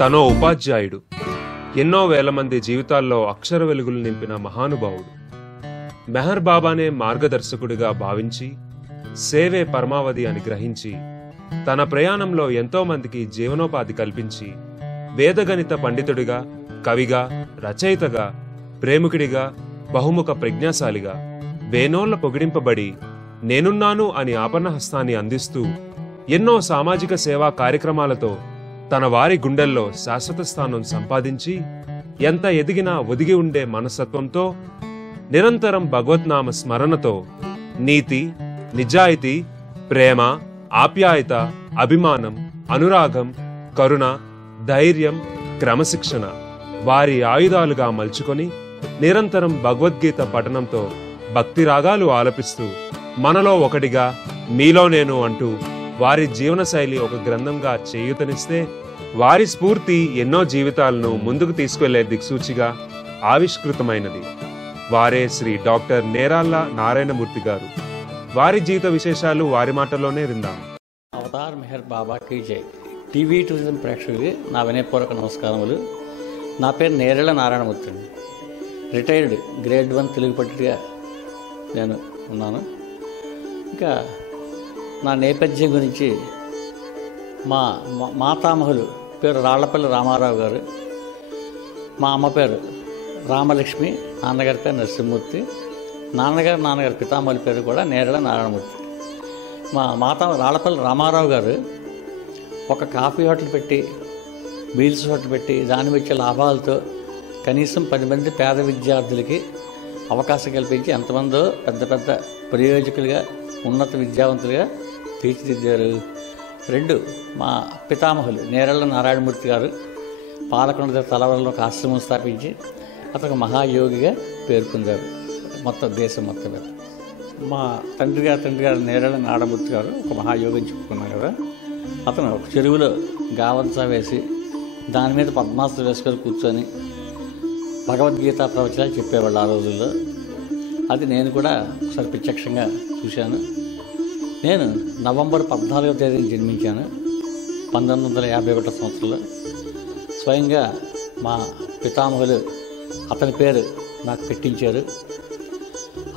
తనో ఉపాధ్యాయుడు, ఎన్నో వేల మంది జీవితాల్లో అక్షర వెలుగులు నింపిన మహానుభావుడు. మెహర్ బాబానే మార్గదర్శకుడిగా భావించి సేవే పరమావధి అని గ్రహించి తన ప్రయాణంలో ఎంతో మందికి జీవనోపాధి కల్పించి వేదగణిత పండితుడిగా, కవిగా, రచయితగా, ప్రేమికుడిగా, బహుముఖ ప్రజ్ఞాశాలిగా వేనోళ్ల పొగిడింపబడి నేనున్నాను అని ఆపన్నహస్తాన్ని అందిస్తూ ఎన్నో సామాజిక సేవా కార్యక్రమాలతో తన వారి గుండెల్లో శాశ్వత స్థానం సంపాదించి ఎంత ఎదిగినా ఒదిగి ఉండే మనస్తత్వంతో నిరంతరం భగవద్నామ స్మరణతో నీతి, నిజాయితీ, ప్రేమ, ఆప్యాయత, అభిమానం, అనురాగం, కరుణ, ధైర్యం, క్రమశిక్షణ వారి ఆయుధాలుగా మలుచుకొని నిరంతరం భగవద్గీత పఠనంతో భక్తి రాగాలు ఆలపిస్తూ మనలో ఒకటిగా మీలో నేను అంటూ వారి జీవనశైలి ఒక గ్రంథంగా చేయూతనిస్తే వారి స్ఫూర్తి ఎన్నో జీవితాలను ముందుకు తీసుకెళ్లే దిక్సూచిగా ఆవిష్కృతమైనది. వారే శ్రీ డాక్టర్ నేరాళ్ళ నారాయణమూర్తి గారు. వారి జీవిత విశేషాలు వారి మాటల్లోనే విందాం. అవతార్ మెహర్ బాబా కీ జై. టీవీ టూరిజం ప్రేక్షకులకి నా వినయపూర్వక నమస్కారములు. నా పేరు నేరేళ్ల నారాయణమూర్తి అండి. రిటైర్డ్ గ్రేడ్ 1 తెలుగు పండితుడిగా నేను ఉన్నాను. ఇంకా నా నేపథ్యం గురించి మా మాతామహులు పేరు రాళ్లపల్లి రామారావు గారు, మా అమ్మ పేరు రామలక్ష్మి, నాన్నగారి పేరు నరసింహమూర్తి, నాన్నగారి పితామహుల పేరు కూడా నేరేళ్ల నారాయణమూర్తి. మా రాళ్లపల్లి రామారావు గారు ఒక కాఫీ హోటల్ పెట్టి, మీల్స్ హోటల్ పెట్టి దాని వచ్చే లాభాలతో కనీసం 10 మంది పేద విద్యార్థులకి అవకాశం కల్పించి ఎంతమందో పెద్ద పెద్ద ప్రయోజకులుగా, ఉన్నత విద్యావంతులుగా తీర్చిదిద్దారు. 2 మా పితామహులు నేరేళ్ల నారాయణమూర్తి గారు పాలకొండ తలవరంలో ఒక ఆశ్రమం స్థాపించి అతను మహాయోగిగా పేర్కొందారు మొత్తం దేశం మొత్తం మీద. మా తండ్రి గారు నేరేళ్ల నారాయణమూర్తి గారు ఒక మహాయోగిని చెప్పుకున్నాం కదా. అతను ఒక చెరువులో గావంచా వేసి దాని మీద పద్మాసనం వేసుకొని కూర్చొని భగవద్గీత ప్రవచనాలు చెప్పేవాళ్ళు ఆ రోజుల్లో. అది నేను కూడా ఒకసారి ప్రత్యక్షంగా చూశాను. నేను నవంబర్ 14వ తేదీని జన్మించాను 1951 సంవత్సరంలో. స్వయంగా మా పితామహులు అతని పేరు నాకు పెట్టించారు.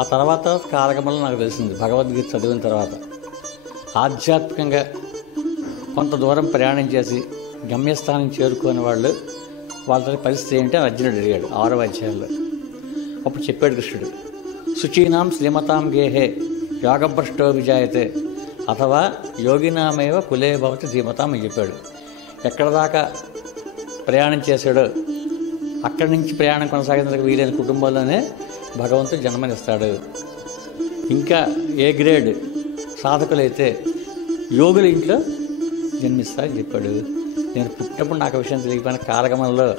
ఆ తర్వాత కాలగమనంలో నాకు తెలిసింది, భగవద్గీత చదివిన తర్వాత ఆధ్యాత్మికంగా కొంత దూరం ప్రయాణం చేసి గమ్యస్థానం చేరుకునే వాళ్ళ పరిస్థితి ఏంటి అని అర్జునుడు అడిగాడు 6వ అధ్యాయంలో. అప్పుడు చెప్పాడు కృష్ణుడు, శుచీనాం శ్రీమతాం గేహే యోగభ్రష్టో విజాయతే అథవా యోగినామేవ కులే భవతి ధీమతాం అని చెప్పాడు. ఎక్కడ దాకా ప్రయాణం చేశాడో అక్కడి నుంచి ప్రయాణం కొనసాగించడానికి వీలైన కుటుంబంలోనే భగవంతుడు జన్మనిస్తాడు. ఇంకా ఏ గ్రేడ్ సాధకులైతే యోగుల ఇంట్లో జన్మిస్తారని చెప్పాడు. నేను పుట్టినప్పుడు నాకు విషయం తెలియకపోయిన కాలగమనంలో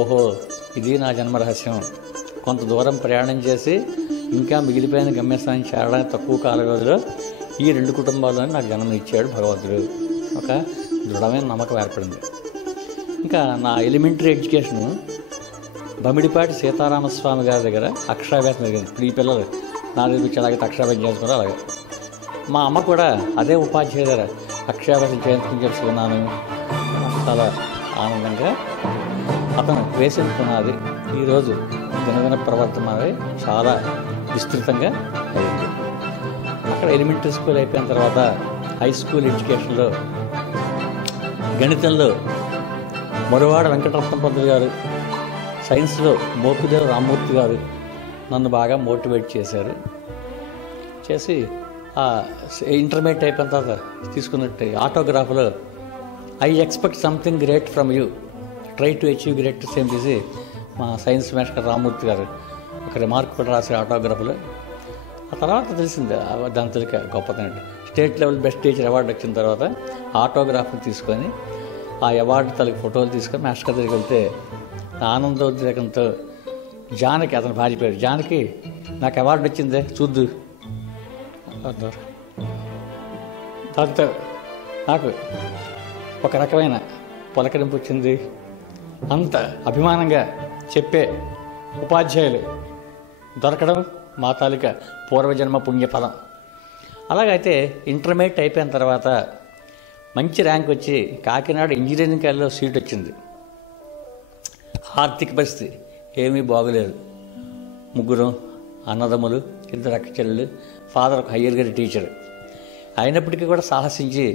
ఓహో ఇది నా జన్మ రహస్యం, కొంత దూరం ప్రయాణం చేసి ఇంకా మిగిలిపోయిన గమ్యస్థానం చేరడానికి తక్కువ కాల వ్యవధిలో ఈ 2 కుటుంబాల్లోనే నాకు జన్మనిచ్చాడు భగవంతుడు. ఒక దృఢమైన నమ్మకం ఏర్పడింది. ఇంకా నా ఎలిమెంటరీ ఎడ్యుకేషను బమిడిపాటి సీతారామస్వామి గారి దగ్గర అక్షరాభ్యాసం జరిగింది. ఇప్పుడు ఈ పిల్లలు నా దగ్గర వచ్చి అలాగే అక్షరాభ్యాసం చేసుకున్నారు. అలాగే మా అమ్మ కూడా అదే ఉపాధ్యాయ దగ్గర అక్షరాభ్యాసం చేయించుకుని చేసుకున్నాను. చాలా ఆనందంగా అతను వేసిన పునాది ఈరోజు దినదిన ప్రవర్తనమై చాలా విస్తృతంగా అయింది. అక్కడ ఎలిమెంటరీ స్కూల్ అయిపోయిన తర్వాత హై స్కూల్ ఎడ్యుకేషన్లో గణితంలో మరువాడ వెంకటరత్న పంతులు గారు, సైన్స్లో మోపిదేవి రామ్మూర్తి గారు నన్ను బాగా మోటివేట్ చేశారు. చేసి ఇంటర్మీడియట్ అయిపోయిన తర్వాత తీసుకున్నట్టు ఆటోగ్రాఫ్లో I expect something great from you, try to achieve great same చేసి మా సైన్స్ మాస్టర్ రామ్మూర్తి గారు ఒక రిమార్క్ కూడా రాసే ఆటోగ్రాఫ్లో. ఆ తర్వాత తెలిసింది దాని తొలిక గొప్పతనం. State level best teacher award వచ్చిన తర్వాత ఆటోగ్రాఫ్ని తీసుకొని ఆ అవార్డు తలకి ఫోటోలు తీసుకొని మాస్టర్ దగ్గరికి వెళ్తే ఆనందోద్రేకంతో జానకి, అతని భార్య పేరు జానకి, నాకు అవార్డు వచ్చిందే చూద్దు అన్నారు. దాంతో నాకు ఒక రకమైన పులకరింపు వచ్చింది. అంత అభిమానంగా చెప్పే ఉపాధ్యాయులు దొరకడం మా తాలూకా పూర్వజన్మ పుణ్యఫలం. అలాగైతే ఇంటర్మీడియట్ అయిపోయిన తర్వాత మంచి ర్యాంక్ వచ్చి కాకినాడ ఇంజనీరింగ్ కాలేజీలో సీట్ వచ్చింది. ఆర్థిక పరిస్థితి ఏమీ బాగలేదు. ముగ్గురు అన్నదమ్ములు, 2 అక్కచెల్లెలు, ఫాదర్ ఒక హయ్యర్ గ్రేడ్ టీచర్. అయినప్పటికీ కూడా సాహసించి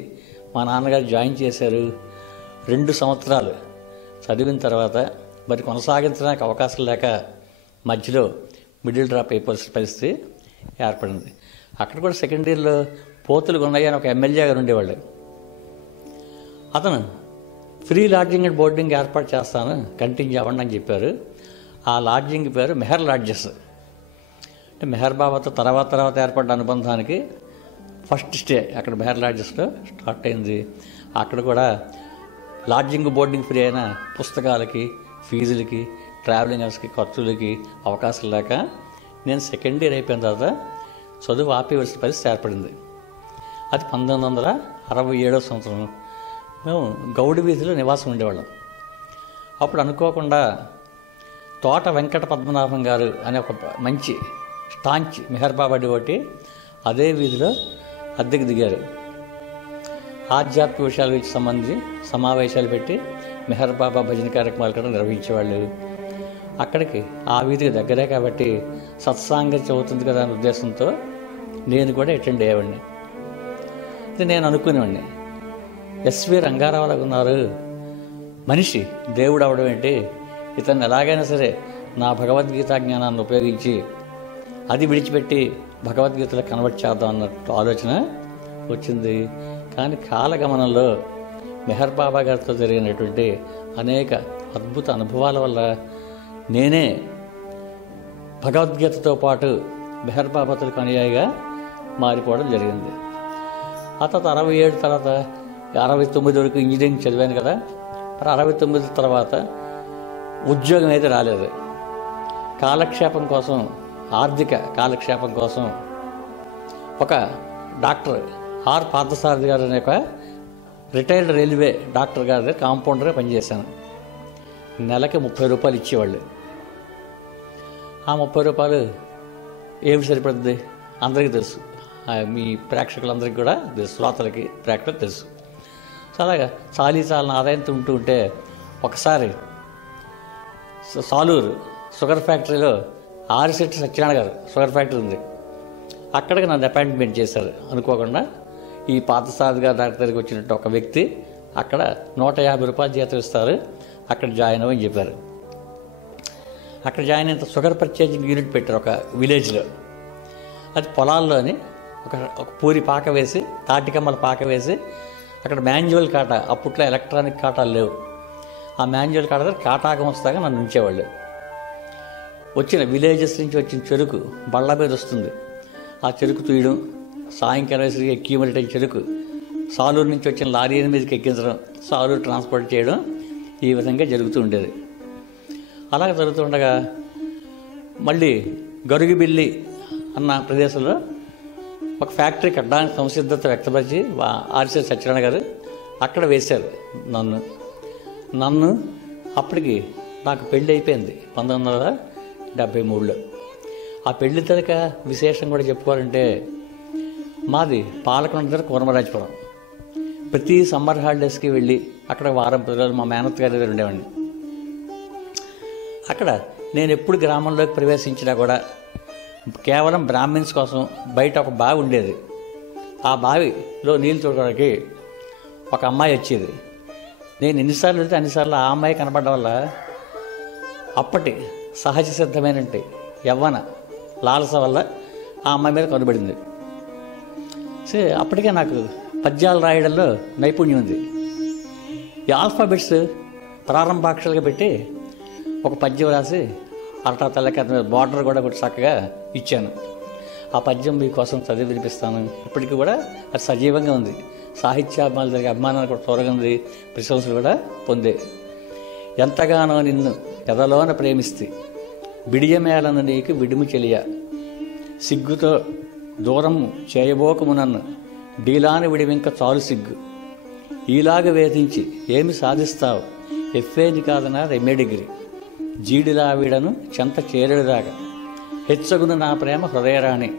మా నాన్నగారు జాయిన్ చేశారు. 2 సంవత్సరాలు చదివిన తర్వాత మరి కొనసాగించడానికి అవకాశం లేక మధ్యలో మిడిల్ డ్రాప్ అయిపోవాల్సిన పరిస్థితి ఏర్పడింది. అక్కడ కూడా సెకండ్ ఇయర్లో పోతులు గున్నయ్య అని ఒక ఎమ్మెల్యే గారు ఉండేవాళ్ళు. అతను ఫ్రీ లాడ్జింగ్ అండ్ బోర్డింగ్ ఏర్పాటు చేస్తాను, కంటిన్యూ అవ్వండి అని చెప్పారు. ఆ లాడ్జింగ్ పేరు మెహర్ లాడ్జెస్. అంటే మెహర్ బాబాతో తర్వాత ఏర్పడ్డ అనుబంధానికి ఫస్ట్ స్టే అక్కడ మెహర్ లాడ్జెస్లో స్టార్ట్ అయింది. అక్కడ కూడా లాడ్జింగ్ బోర్డింగ్ ఫ్రీ అయిన పుస్తకాలకి, ఫీజులకి, ట్రావెలింగ్ అవర్స్కి, ఖర్చులకి అవకాశం లేక నేను సెకండ్ ఇయర్ అయిపోయిన తర్వాత చదువు ఆపేవలసిన పరిస్థితి ఏర్పడింది. అది 1967వ సంవత్సరం. మేము గౌడి వీధిలో నివాసం ఉండేవాళ్ళం. అప్పుడు అనుకోకుండా తోట వెంకట పద్మనాభం గారు అనే ఒక మంచి స్టాంచ్ మెహర్ బాబా డివోటి అదే వీధిలో అద్దెకు దిగారు. ఆధ్యాత్మిక విషయాల గురించి సంబంధించి సమావేశాలు పెట్టి మెహర్ బాబా భజన కార్యక్రమాలు కూడా నిర్వహించేవాళ్ళు. అక్కడికి ఆ వీధికి దగ్గరే కాబట్టి సత్సాంగత్యం అవుతుంది కదా అనే ఉద్దేశంతో నేను కూడా అటెండ్ అయ్యేవాడిని. ఇది నేను అనుకునేవాడిని, ఎస్వి రంగారావు ఉన్నారు మనిషి, దేవుడు అవడం ఏంటి, ఇతన్ని ఎలాగైనా సరే నా భగవద్గీత జ్ఞానాన్ని ఉపయోగించి అది విడిచిపెట్టి భగవద్గీతలో కన్వర్ట్ చేద్దాం అన్నట్టు ఆలోచన వచ్చింది. కానీ కాలగమనంలో మెహర్ బాబా గారితో జరిగినటువంటి అనేక అద్భుత అనుభవాల వల్ల నేనే భగవద్గీతతో పాటు మెహర్ బాబాతో అనుయాయిగా మారిపోవడం జరిగింది. ఆ తర్వాత 67 తర్వాత 69 వరకు ఇంజనీరింగ్ చదివాను కదా. మరి 69 తర్వాత ఉద్యోగం అయితే రాలేదు. కాలక్షేపం కోసం, ఆర్థిక కాలక్షేపం కోసం ఒక డాక్టర్ ఆర్ పార్థసారథి గారు అనే ఒక రిటైర్డ్ రైల్వే డాక్టర్ గారి దగ్గర కాంపౌండర్గా పనిచేశాను. నెలకి 30 రూపాయలు ఇచ్చేవాళ్ళు. ఆ 30 రూపాయలు ఏమి సరిపడుతుంది అందరికీ తెలుసు, మీ ప్రేక్షకులందరికీ కూడా తెలుసు, శ్రోతలకి ప్రేక్షకులకు తెలుసు. సో అలాగా చాలీన ఆదాయంతో ఉంటే ఒకసారి సాలూరు షుగర్ ఫ్యాక్టరీలో ఆరిశెట్టి సత్యనారాయణ గారు షుగర్ ఫ్యాక్టరీ ఉంది, అక్కడికి నన్ను అపాయింట్మెంట్ చేశారు. అనుకోకుండా ఈ పార్థసారథి గారి డాక్టర్ దగ్గరికి వచ్చినట్టు ఒక వ్యక్తి అక్కడ 150 రూపాయలు జీతం ఇస్తారు, అక్కడ జాయిన్ అవ్వని చెప్పారు. అక్కడ జాయిన్ అయిన షుగర్ పర్చేజింగ్ యూనిట్ పెట్టారు ఒక విలేజ్లో. అది పొలాల్లోని ఒక పూరి పాక వేసి, తాటికమ్మల పాక వేసి అక్కడ మాన్యువల్ కాటా, అప్పట్లో ఎలక్ట్రానిక్ కాటాలు లేవు, ఆ మాన్యువల్ కాటా దగ్గర కాటాకం వస్తాగా నన్ను ఉంచేవాళ్ళు. వచ్చిన విలేజెస్ నుంచి వచ్చిన చెరుకు బళ్ళ మీద వస్తుంది, ఆ చెరుకు తీయడం, సాయంకాలం వేసి ఎక్కిమల్టైన చెరుకు సాలూరు నుంచి వచ్చిన లారీ మీదకి ఎక్కించడం, సాలూరు ట్రాన్స్పోర్ట్ చేయడం, ఈ విధంగా జరుగుతూ ఉండేది. అలాగే జరుగుతుండగా మళ్ళీ గరుగుబిల్లి అన్న ప్రదేశంలో ఒక ఫ్యాక్టరీ కట్టడానికి సంసిద్ధత వ్యక్తపరిచి ఆర్సీ సత్యనారాయణ గారు అక్కడ వేశారు నన్ను. అప్పటికి నాకు పెళ్ళి అయిపోయింది 1973లో. ఆ పెళ్లి తరక విశేషం కూడా చెప్పుకోవాలంటే మాది పాలకొండ దగ్గర కూరమరాజపురం. ప్రతి సమ్మర్ హాలిడేస్కి వెళ్ళి అక్కడ వారం 10 రోజులు మా మేనత్ గారి దగ్గర ఉండేవాడిని. అక్కడ నేను ఎప్పుడు గ్రామంలోకి ప్రవేశించినా కూడా కేవలం బ్రాహ్మిన్స్ కోసం బయట ఒక బావి ఉండేది. ఆ బావిలో నీళ్ళు చూడడానికి ఒక అమ్మాయి వచ్చేది. నేను ఎన్నిసార్లు వెళ్తే అన్నిసార్లు ఆ అమ్మాయి కనపడడం వల్ల అప్పటి సహజ సిద్ధమైనటువంటి యవ్వన లాలస వల్ల ఆ అమ్మాయి మీద కనబడింది. సో అప్పటికే నాకు పద్యాలు రాయడంలో నైపుణ్యం ఉంది. ఈ ఆల్ఫాబెట్స్ ప్రారంభాక్షరాలుగా పెట్టి ఒక పద్యం రాసి అరటా తల్లకి బార్డర్ కూడా ఒకటి చక్కగా ఇచ్చాను. ఆ పద్యం మీకోసం చదివి వినిపిస్తాను. ఇప్పటికీ కూడా అది సజీవంగా ఉంది. సాహిత్యాభిమానుల దగ్గర అభిమానాలు కూడా తొలగింది, ప్రశంసలు కూడా పొందే. ఎంతగానో నిన్ను ఎదలోన ప్రేమిస్తే బిడియమేళను నీకు విడుము చెలియ, సిగ్గుతో దూరము చేయబోకము నన్ను డీలాని విడివింక చాలు సిగ్గు, ఈలాగ వేధించి ఏమి సాధిస్తావు ఎఫ్ఏది కాదనా రెమెడిగిరి, జీడిలా వీడను చెంత చేరేదాకా హెచ్చగును నా ప్రేమ హృదయరాణి,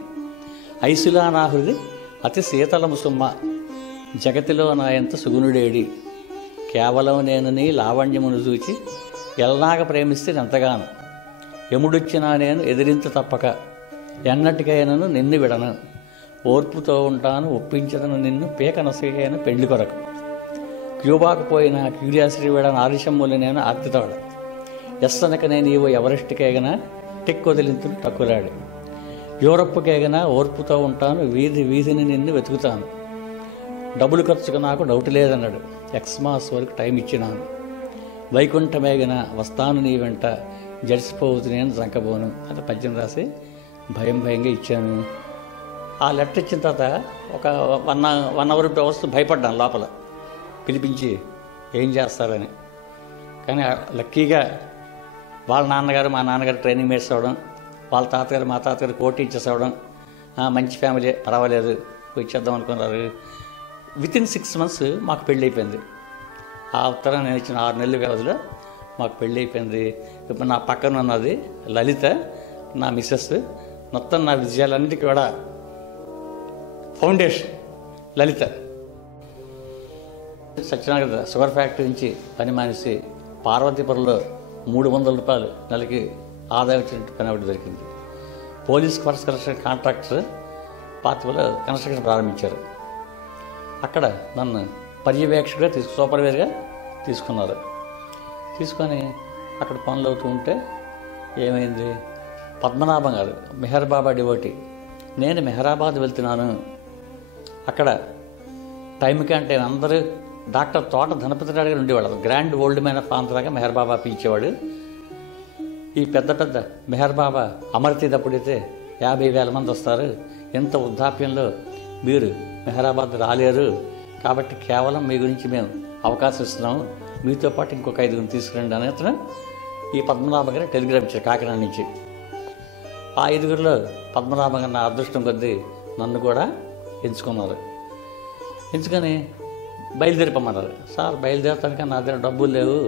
ఐసులా నా హృది అతి శీతలము సుమ్మ, జగతిలో నా ఎంత సుగుణుడేడి, కేవలం నేను నీ లావణ్యమును చూచి ఎల్లాగ ప్రేమిస్తే ఎంతగాను, ఎముడొచ్చినా నేను ఎదిరింత తప్పక, ఎన్నటికైనను నిన్ను విడను, ఓర్పుతో ఉంటాను ఒప్పించదను నిన్ను, పీక నొసగైన పెళ్లి కొరకు, క్యూబాకు పోయిన క్యూరియాసిటీ విడను ఆరిషమ్ములు నేను ఆర్తితోడ, ఎస్సనకనే నీవు ఎవరెస్ట్కేగన టెక్కొదిలింతులు టక్కులాడి, యూరప్కేగన ఓర్పుతో ఉంటాను వీధి వీధిని నిన్ను వెతుకుతాను, డబ్బులు ఖర్చుకు నాకు డౌట్ లేదన్నాడు, ఎక్స్మాస్ వరకు టైం ఇచ్చినాను, వైకుంఠమేగన వస్తాను నీ వెంట, జడిసిపోవద్దు నేను జంకబోను అని పద్యం రాసి భయంగా ఇచ్చాను. ఆ లెటర్ ఇచ్చిన తర్వాత ఒక 1 అవర్ 2 అవర్స్ భయపడ్డాను లోపల, పిలిపించి ఏం చేస్తారని. కానీ లక్కీగా వాళ్ళ నాన్నగారు మా నాన్నగారు ట్రైనింగ్ మేట్స్ అవ్వడం, వాళ్ళ తాతగారు మా తాతగారు కోటి టీచర్స్ అవ్వడం, మంచి ఫ్యామిలీ పర్వాలేదు ఇచ్చేద్దాం అనుకున్నారు. వితిన్ 6 months మాకు పెళ్ళి అయిపోయింది. ఆ ఉత్తరం నేను ఇచ్చిన 6 నెలల వ్యవధిలో మాకు పెళ్ళి అయిపోయింది. ఇప్పుడు నా పక్కన ఉన్నది లలిత, నా మిస్సెస్. మొత్తం నా విజయాలన్నిటికీ కూడా ఫౌండేషన్ లలిత. సత్యనారాయణ షుగర్ ఫ్యాక్టరీ నుంచి పని మానేసి పార్వతీపురంలో 300 రూపాయలు నెలకి ఆదాయం వచ్చినట్టు పని ఒకటి దొరికింది. పోలీస్ ఫోర్స్ కన్స్ట్రక్షన్ కాంట్రాక్ట్స్ పార్టీలో కన్స్ట్రక్షన్ ప్రారంభించారు. అక్కడ నన్ను పర్యవేక్షకుగా సూపర్వైజర్గా తీసుకున్నారు. తీసుకొని అక్కడ పనులు అవుతూ ఉంటే ఏమైంది, పద్మనాభం గారు మెహర్ బాబా డివోటీ, నేను మెహరాబాద్ వెళ్తున్నాను. అక్కడ టైంకి అంటే అందరూ డాక్టర్ తోట ధనపతి రెడ్డి గారు ఉండేవాళ్ళు. గ్రాండ్ ఓల్డ్ మ్యాన్ ఆఫ్ ఆంధ్రాగా మెహర్ బాబా పిలిచేవాడు. ఈ పెద్ద మెహర్ బాబా అమరతీదప్పుడైతే 50,000 మంది వస్తారు, ఎంత వృద్ధాప్యంలో మీరు మెహరాబాద్ రాలేరు, కాబట్టి కేవలం మీ గురించి మేము అవకాశం ఇస్తున్నాము, మీతో పాటు ఇంకొక 5 తీసుకురండి అని అతను ఈ పద్మనాభం గారు టెలిగ్రామ్ ఇచ్చారు కాకినాడ నుంచి. ఆ 5 పద్మనాభం గారు నా అదృష్టం కొద్దీ నన్ను కూడా ఎంచుకున్నారు. ఎంచుకొని బయలుదేరిపోమన్నారు. సార్ బయలుదేరటానికి నా దగ్గర డబ్బులు లేవు,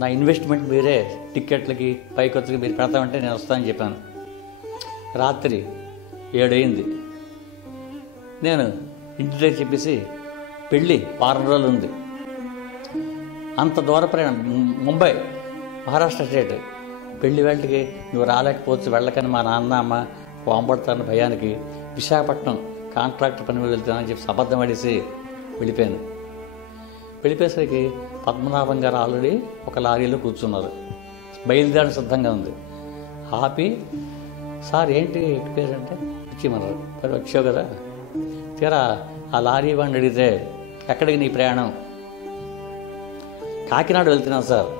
నా ఇన్వెస్ట్మెంట్ మీరే టిక్కెట్లకి పైకొత్తుకి మీరు పెడతామంటే నేను వస్తానని చెప్పాను. రాత్రి 7 అయింది. నేను ఇంటి దగ్గర చెప్పేసి పెళ్ళి 10 రోజులు ఉంది, అంత దూర ప్రయాణం, ముంబై మహారాష్ట్ర స్టేట్, పెళ్లి వేళకి నువ్వు రాలేకపోవచ్చు వెళ్ళకని మా నాన్న అమ్మ వాంబడతాను భయానికి విశాఖపట్నం కాంట్రాక్టర్ పని మీద వెళ్తానని చెప్పి అబద్ధం అడిసి వెళ్ళిపోయాను. వెళ్ళిపోయేసరికి పద్మనాభం గారు ఆల్రెడీ ఒక లారీలో కూర్చున్నారు, బయలుదేరడం సిద్ధంగా ఉంది. ఆపి సార్ ఏంటి పేరంటే ఇచ్చిమన్నారు. మరి వచ్చావు కదా, తీరా ఆ లారీ వాడిని అడిగితే ఎక్కడికి నీ ప్రయాణం? కాకినాడ వెళ్తున్నాను సార్.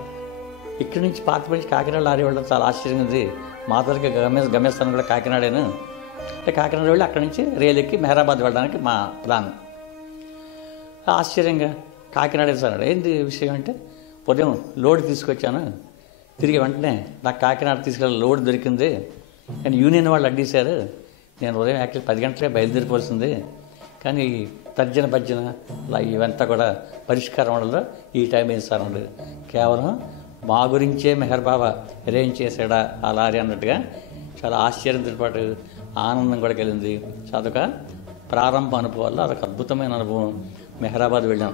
ఇక్కడి నుంచి పాతపడి కాకినాడ లారీ వెళ్ళడం చాలా ఆశ్చర్యంగా ఉంది. మా దగ్గర గమ్యస్థానం కూడా కాకినాడేను. అంటే కాకినాడ వెళ్ళి అక్కడి నుంచి రైలు ఎక్కి మెహరాబాద్ వెళ్ళడానికి మా ప్లాన్. ఆశ్చర్యంగా కాకినాడ సార్ ఏంటి విషయం అంటే, ఉదయం లోడ్ తీసుకొచ్చాను, తిరిగి వెంటనే నాకు కాకినాడ తీసుకెళ్ళి లోడ్ దొరికింది, కానీ యూనియన్ వాళ్ళు అడ్డేశారు. నేను ఉదయం యాక్చువల్లీ 10 గంటలే బయలుదేరిపోవాల్సింది, కానీ తర్జన భర్జన ఇవంతా కూడా పరిష్కారం ఉండదు, ఈ టైం ఏం సార్ ఉండదు. కేవలం మా గురించే మెహర్ బాబా అరేంజ్ చేశాడా ఆ లారీ అన్నట్టుగా చాలా ఆశ్చర్యంతో పాటు ఆనందం కూడా కలిగింది. అదొక ప్రారంభ అనుభవాల్లో అదొక అద్భుతమైన అనుభవం. మెహరాబాద్ వెళ్ళాం.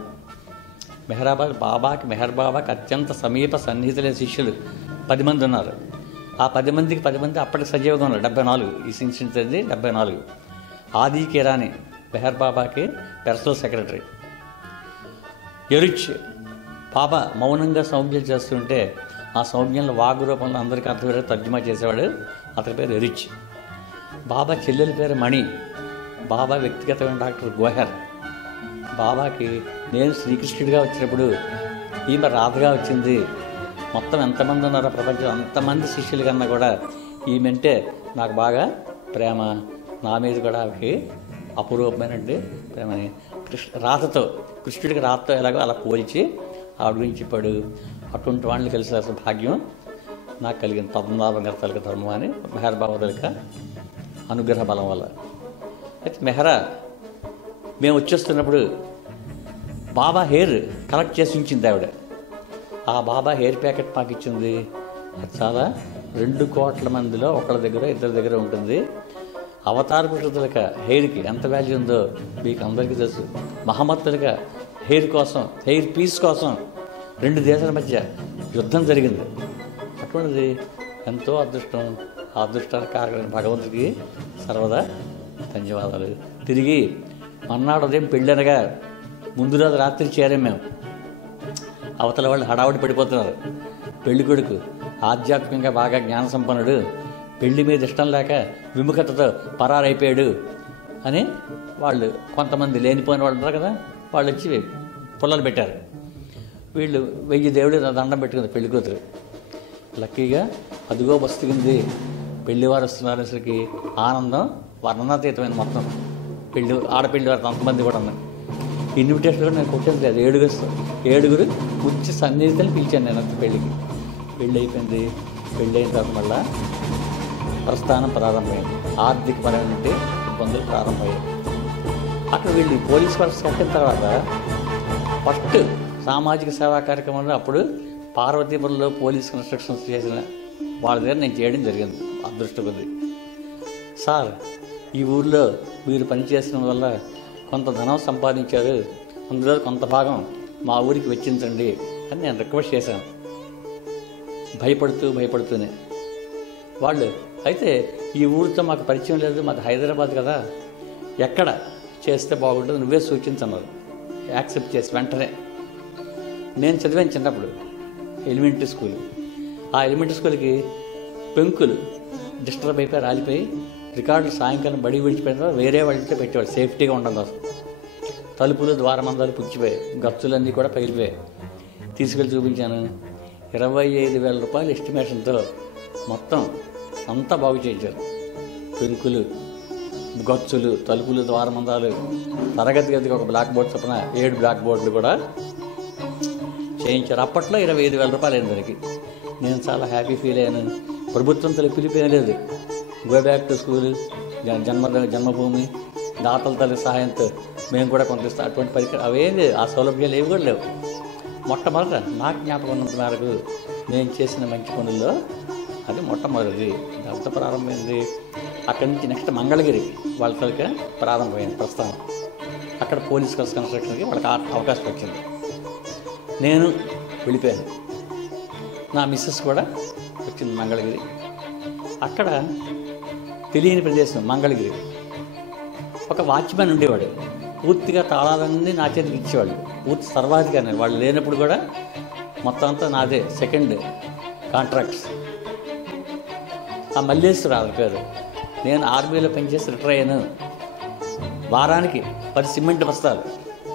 మెహర్ బాబాకి అత్యంత సమీప సన్నిహితులైన శిష్యులు 10 మంది ఉన్నారు. ఆ 10 మందికి 10 మంది అప్పటికి సజీవంగా ఉన్నారు. 74 ఈ ఇన్సిడెంట్ 74. ఆది కిరాని మెహర్ బాబాకి పర్సనల్ సెక్రటరీ. ఎరిచ్ బాబా మౌనంగా సౌజ్ఞలు చేస్తుంటే ఆ సౌజ్ఞలను వాగు రూపంలో అందరికీ అర్థమయ్యేలా తర్జుమా చేసేవాడు. అతని పేరు ఎరిచ్. బాబా చెల్లెల పేరు మణి. బాబా వ్యక్తిగతమైన డాక్టర్ గోహర్. బాబాకి నేను శ్రీకృష్ణుడిగా వచ్చినప్పుడు ఈమె రాధగా వచ్చింది. మొత్తం ఎంతమంది ఉన్నారో ప్రపంచం అంతమంది శిష్యుల కన్నా కూడా ఈమెంటే నాకు బాగా ప్రేమ. నా మీద కూడా ఆమెకి అపురూపమైనటువంటి ప్రేమని రాధతో, కృష్ణుడికి రాధతో ఎలాగో అలా పోల్చి ఆవిడ గురించి చెప్పాడు. అటువంటి వాళ్ళని కలిసిన భాగ్యం నాకు కలిగింది. పద్మనాభం గారి తలక ధర్మం అని మెహర్ బాబా తలక అనుగ్రహ బలం వల్ల. అయితే మెహరా మేము వచ్చేస్తున్నప్పుడు బాబా హెయిర్ కలెక్ట్ చేసి ఉంచింది ఆవిడ. ఆ బాబా హెయిర్ ప్యాకెట్ మాకు ఇచ్చింది. అది చాలా 2 కోట్ల మందిలో ఒకళ్ళ దగ్గర 2 దగ్గర ఉంటుంది. అవతార పురుషులక హెయిర్కి ఎంత వాల్యూ ఉందో మీకు అందరికీ తెలుసు. మహమ్మద్ తలక హెయిర్ కోసం, హెయిర్ పీస్ కోసం 2 దేశాల మధ్య యుద్ధం జరిగింది. అటువంటిది ఎంతో అదృష్టం. ఆ అదృష్టానికి కారణమైన భగవంతుడికి సర్వదా ధన్యవాదాలు. తిరిగి మన్నాడు ఉదయం పెళ్ళనగా ముందు రోజు రాత్రి చేరాం మేము. అవతల వాళ్ళు హడావుడి పడిపోతున్నారు. పెళ్లి కొడుకు ఆధ్యాత్మికంగా బాగా జ్ఞాన సంపన్నుడు, పెళ్లి మీద ఇష్టం లేక విముఖతతో పరారైపోయాడు అని వాళ్ళు కొంతమంది లేనిపోయిన వాళ్ళు ఉంటారు కదా, వాళ్ళు వచ్చి పుల్లలు పెట్టారు. వీళ్ళు 1000 దేవుడు దండం పెట్టుకుంది పెళ్లి కూతురు. లక్కీగా అదిగో బస్తుకుంది, పెళ్లివారు వస్తున్నారు. అసలుకి ఆనందం వర్ణనాతీతమైన మొత్తం. ఆడపెళ్లి వారు అంతమంది కూడా ఉన్నాయి. ఇన్విటేషన్ కూడా నేను కొట్టేది లేదు. 7గురు ముఖ్య సన్నిహితులు పిలిచాను నేను అంత పెళ్ళికి. పెళ్ళి అయిపోయింది. పెళ్ళి అయిన తర్వాత మళ్ళా ప్రస్థానం ప్రారంభమైంది. ఆర్థికపరమైన ఇబ్బందులు ప్రారంభమయ్యాయి. అక్కడ వీళ్ళు పోలీస్ వర్క్స్ కట్టిన తర్వాత ఫస్ట్ సామాజిక సేవా కార్యక్రమంలో అప్పుడు పార్వతీపురంలో పోలీస్ కన్స్ట్రక్షన్స్ చేసిన వాళ్ళ దగ్గర నేను చేయడం జరిగింది. అదృష్టం కొద్ది, సార్ ఈ ఊళ్ళో మీరు పనిచేసిన వల్ల కొంత ధనం సంపాదించారు, అందులో కొంత భాగం మా ఊరికి వెచ్చించండి అని నేను రిక్వెస్ట్ చేశాను. భయపడుతూనే వాళ్ళు అయితే ఈ ఊరితో మాకు పరిచయం లేదు, మాకు హైదరాబాద్ కదా, ఎక్కడ చేస్తే బాగుంటుంది నువ్వే సూచించన్నారు. యాక్సెప్ట్ చేసి వెంటనే నేను చదివాను చిన్నప్పుడు ఎలిమెంటరీ స్కూల్. ఆ ఎలిమెంటరీ స్కూల్కి పెంకులు డిస్టర్బ్ అయిపోయి రాలిపోయి రికార్డులు సాయంకాలం బడి విడిచిపోయిన తర్వాత వేరే వాళ్ళతో పెట్టేవాళ్ళు, సేఫ్టీగా ఉండడం కోసం. తలుపులు ద్వారమందాలు పుచ్చిపోయాయి, గచ్చులన్నీ కూడా పగిలిపోయాయి. తీసుకెళ్ళి చూపించాను. 25,000 రూపాయలు ఎస్టిమేషన్తో మొత్తం అంతా బాగు చేయించారు. పెంకులు, గచ్చులు, తలుపులు, ద్వారమందాలు, తరగతి గదికి ఒక బ్లాక్ బోర్డు చొప్పున 7 బ్లాక్ బోర్డులు కూడా చేయించారు. అప్పట్లో 25,000 రూపాయలు అయింది దానికి. నేను చాలా హ్యాపీ ఫీల్ అయ్యాను. ప్రభుత్వం తల్లి పిలిపోయలేదు. గో బ్యాక్ టు స్కూల్, జన్మభూమి, దాతల తల్లి సహాయంతో మేము కూడా కొంత ఇస్తాం. అటువంటి పరికరం అవేంది, ఆ సౌలభ్యాలు ఏవి కూడా లేవు. మొట్టమొదట నాకు జ్ఞాపకం ఉన్నంత మేరకు నేను చేసిన మంచి పనుల్లో అది మొట్టమొదటిది. దాంతో ప్రారంభమైంది. అక్కడి నుంచి నెక్స్ట్ మంగళగిరి వాళ్ళ తలక ప్రారంభమైంది ప్రస్థానం. అక్కడ పోలీస్ కన్స్ట్రక్షన్కి వాళ్ళకి అవకాశం వచ్చింది. నేను వెళ్ళిపోయాను. నా మిస్సెస్ కూడా వచ్చింది మంగళగిరి. అక్కడ తెలియని ప్రదేశం మంగళగిరి. ఒక వాచ్మెన్ ఉండేవాడు. పూర్తిగా తాళాలన్నీ నా చేతికి ఇచ్చేవాళ్ళు. పూర్తి సర్వాధికారి. వాళ్ళు లేనప్పుడు కూడా మొత్తం అంతా నాదే. Second contracts. ఆ మల్లేశ్వరరావు పేరు. నేను ఆర్మీలో పనిచేసి రిటైర్ అయ్యాను. వారానికి 10 సిమెంట్ బస్తాలు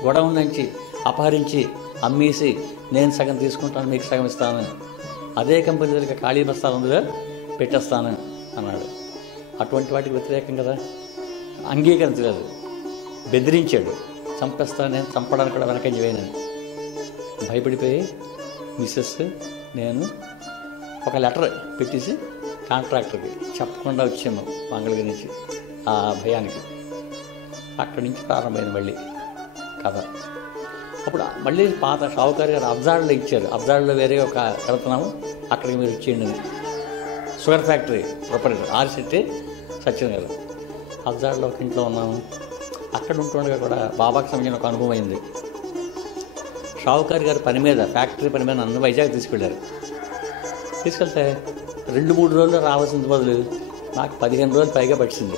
గొడవ నుంచి అపహరించి అమ్మేసి నేను సగం తీసుకుంటాను, మీకు సగం ఇస్తాను, అదే కంపెనీ దగ్గర ఖాళీ బస్తాలు అందులో పెట్టేస్తాను అన్నాడు. అటువంటి వాటికి వ్యతిరేకం కదా, అంగీకరించలేదు. బెదిరించాడు. చంపేస్తాను, నేను చంపడానికి కూడా వెనకంజ వేయనని. భయపడిపోయి మిస్సెస్ నేను ఒక లెటర్ పెట్టేసి కాంట్రాక్టర్కి చెప్పకుండా వచ్చాము మంగళగిరి నుంచి. ఆ భయానికి అక్కడి నుంచి ప్రారంభమైంది మళ్ళీ కథ. అప్పుడు మళ్ళీ పాత షావుకారు గారు అబ్జాడ్లో ఇచ్చారు. అబ్జాడ్లో వేరే ఒక కడుతున్నాము, అక్కడికి మీరు ఇచ్చేయండి అని. షుగర్ ఫ్యాక్టరీ ప్రొపరేటర్ ఆర్సిటీ సత్యం గారు. అబ్జాడ్లో ఒక ఇంట్లో ఉన్నాము. అక్కడ ఉంటుండగా కూడా బాబాకి సంబంధించిన ఒక అనుభవం అయింది. షావుకారు గారు పని మీద, ఫ్యాక్టరీ పని మీద నన్ను వైజాగ్ తీసుకెళ్ళారు. తీసుకెళ్తే 2-3 రోజులు రావాల్సిన బదులు నాకు 15 రోజులు పైగా పట్టింది.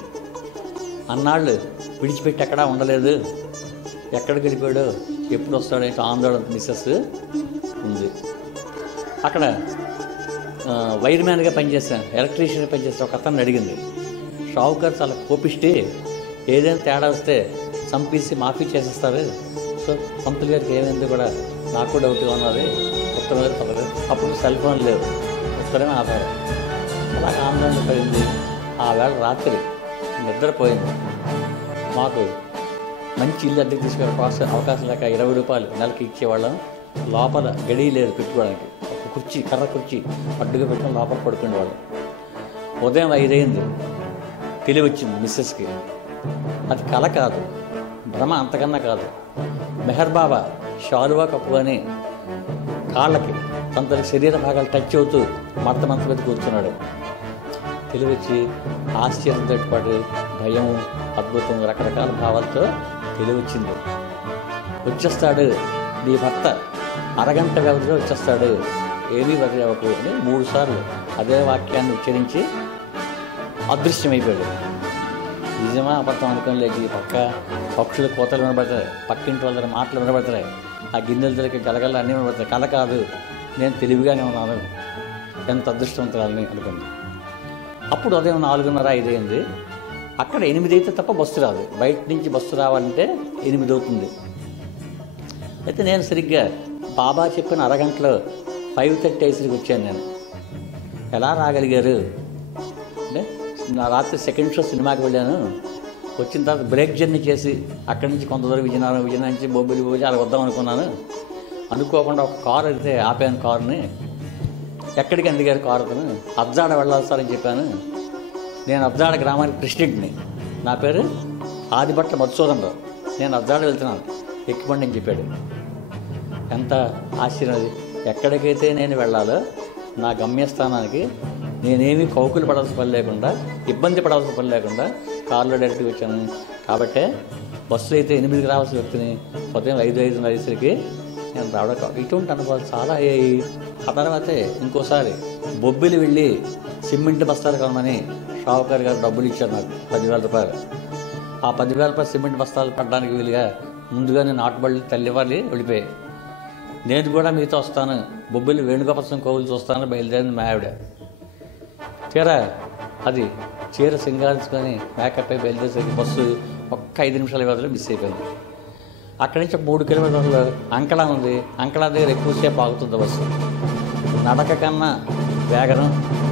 అన్నాళ్ళు విడిచిపెట్టి ఎక్కడా ఉండలేదు. ఎక్కడికి వెళ్ళిపోయాడో, ఎప్పుడు వస్తాడో ఆందోళన మిస్సెస్ ఉంది. అక్కడ వైర్ మ్యాన్గా పనిచేస్తాను, ఎలక్ట్రీషియన్గా పనిచేస్తే ఒక అతన్ని అడిగింది. షావుకారు చాలా కోపిష్టి, ఏదైనా తేడా వస్తే చంపేసి మాఫీ చేసేస్తారు. సో పంతులు గారికి ఏమైంది కూడా నాకు డౌట్ ఉన్నది. ఉత్తరం గారు పదలేదు. అప్పుడు సెల్ ఫోన్ లేవు, ఉత్తరమే ఆధారం. అలా ఆందోళన పడింది. ఆ వేళ రాత్రి నిద్రపోయింది. మాకు మంచి ఇల్లు అద్దెకి తీసుకునే అవకాశం లేక 20 రూపాయలు నెలకి ఇచ్చేవాళ్ళం. లోపల గడి లేదు పెట్టుకోవడానికి. ఒక కుర్చీ, కర్ర కుర్చీ అడ్డుగా పెట్టుకుని లోపల పడుకునేవాళ్ళం. ఉదయం 5 అయింది. తెలివి వచ్చింది మిస్సెస్కి. అది కళ కాదు, భ్రమ అంతకన్నా కాదు. మెహర్ బాబా షాలువా కప్పుకొని కాళ్ళకి తన శరీర భాగాలు టచ్ అవుతూ మడత మంచం మీద కూర్చున్నాడు. తెలివచ్చి ఆశ్చర్యంతో పాటు భయం, అద్భుతం, రకరకాల భావాలతో తెలివచ్చింది. వచ్చేస్తాడు నీ భర్త, అరగంట వ్యవధిలో వచ్చేస్తాడు, ఏమీ వర్రీ అవ్వకు అని 3 సార్లు అదే వాక్యాన్ని ఉచ్చరించి అదృశ్యమైపోయాడు. నిజమా అబద్ధం అనుకోలేక ఈ పక్క పక్షులు కోతలు వినబడతాయి, పక్కింటి వాళ్ళ మాటలు వినబడతాయి, ఆ గిన్నెల దగ్గరికి గలగల అన్నీ వినబడతాయి. కళ కాదు, నేను తెలివిగానే ఉన్నాను, ఎంత అదృష్టవంతురాలని అనుకుంది. అప్పుడు ఉదయం 4:30, 5 అయింది. అక్కడ 8 అయితే తప్ప బస్సు రాదు. బయట నుంచి బస్సు రావాలంటే 8 అవుతుంది. అయితే నేను సరిగ్గా బాబా చెప్పిన అరగంటలో 5:30 అయ్యేసరికి వచ్చాను. నేను ఎలా రాగలిగారు అంటే, నా రాత్రి సెకండ్ షో సినిమాకి వెళ్ళాను. వచ్చిన తర్వాత బ్రేక్ జర్నీ చేసి అక్కడి నుంచి కొంత దూరం విజయనగరం నుంచి బొబ్బిలి పోయి అలా వద్దాం అనుకున్నాను. అనుకోకుండా ఒక కారు అయితే ఆపాను. కారుని ఎక్కడికి అడిగారు కారు అతను. అబ్జాడ వెళ్ళాలి సార్ అని చెప్పాను. నేను అబ్జాడ గ్రామానికి ప్రెసిడెంట్ని. నా పేరు ఆదిభట్ల మధుసూదన్ రావు. నేను అబ్జాడ వెళ్తున్నాను, ఎక్కిపండి అని చెప్పాడు. ఎంత ఆశ్చర్యం అది. ఎక్కడికైతే నేను వెళ్ళాలో నా గమ్యస్థానానికి నేనేమీ కౌకులు పడాల్సిన పని లేకుండా, ఇబ్బంది పడాల్సిన పని లేకుండా కారులో డైరెక్ట్గా వచ్చాను. కాబట్టే బస్సు అయితే 8కి రావాల్సిన వ్యక్తిని ఉదయం 5:30 అయ్యేసరికి నేను రావడం. ఇటువంటి అనుభవాలు చాలా అయ్యాయి. ఆ తర్వాతే ఇంకోసారి బొబ్బిలి వెళ్ళి సిమెంట్ బస్తాలు కొనమని షావుకారు గారు డబ్బులు ఇచ్చారు నాకు, 10,000 రూపాయలు. ఆ 10,000 రూపాయలు సిమెంట్ బస్తాలు పడడానికి వీలుగా ముందుగా నేను నాటుబడి తల్లివ్వాలి వెళ్ళిపోయాయి. నేను కూడా మీతో వస్తాను, బొబ్బిలి వేణుగోపాల కోవులు చూస్తాను బయలుదేరింది మా ఆవిడ. తీరా అది చీర సింగారించుకొని మేకప్ అయి బయలుదేరేసరికి బస్సు ఒక్క 5 నిమిషాల వ్యవధిలో మిస్ అయిపోయింది. అక్కడి నుంచి 3 కిలోమీటర్లు అంకళ ఉంది. అంకళ దగ్గర ఎక్కువసేపు ఆగుతుంది బస్సు. నడక కన్నా వేగనం,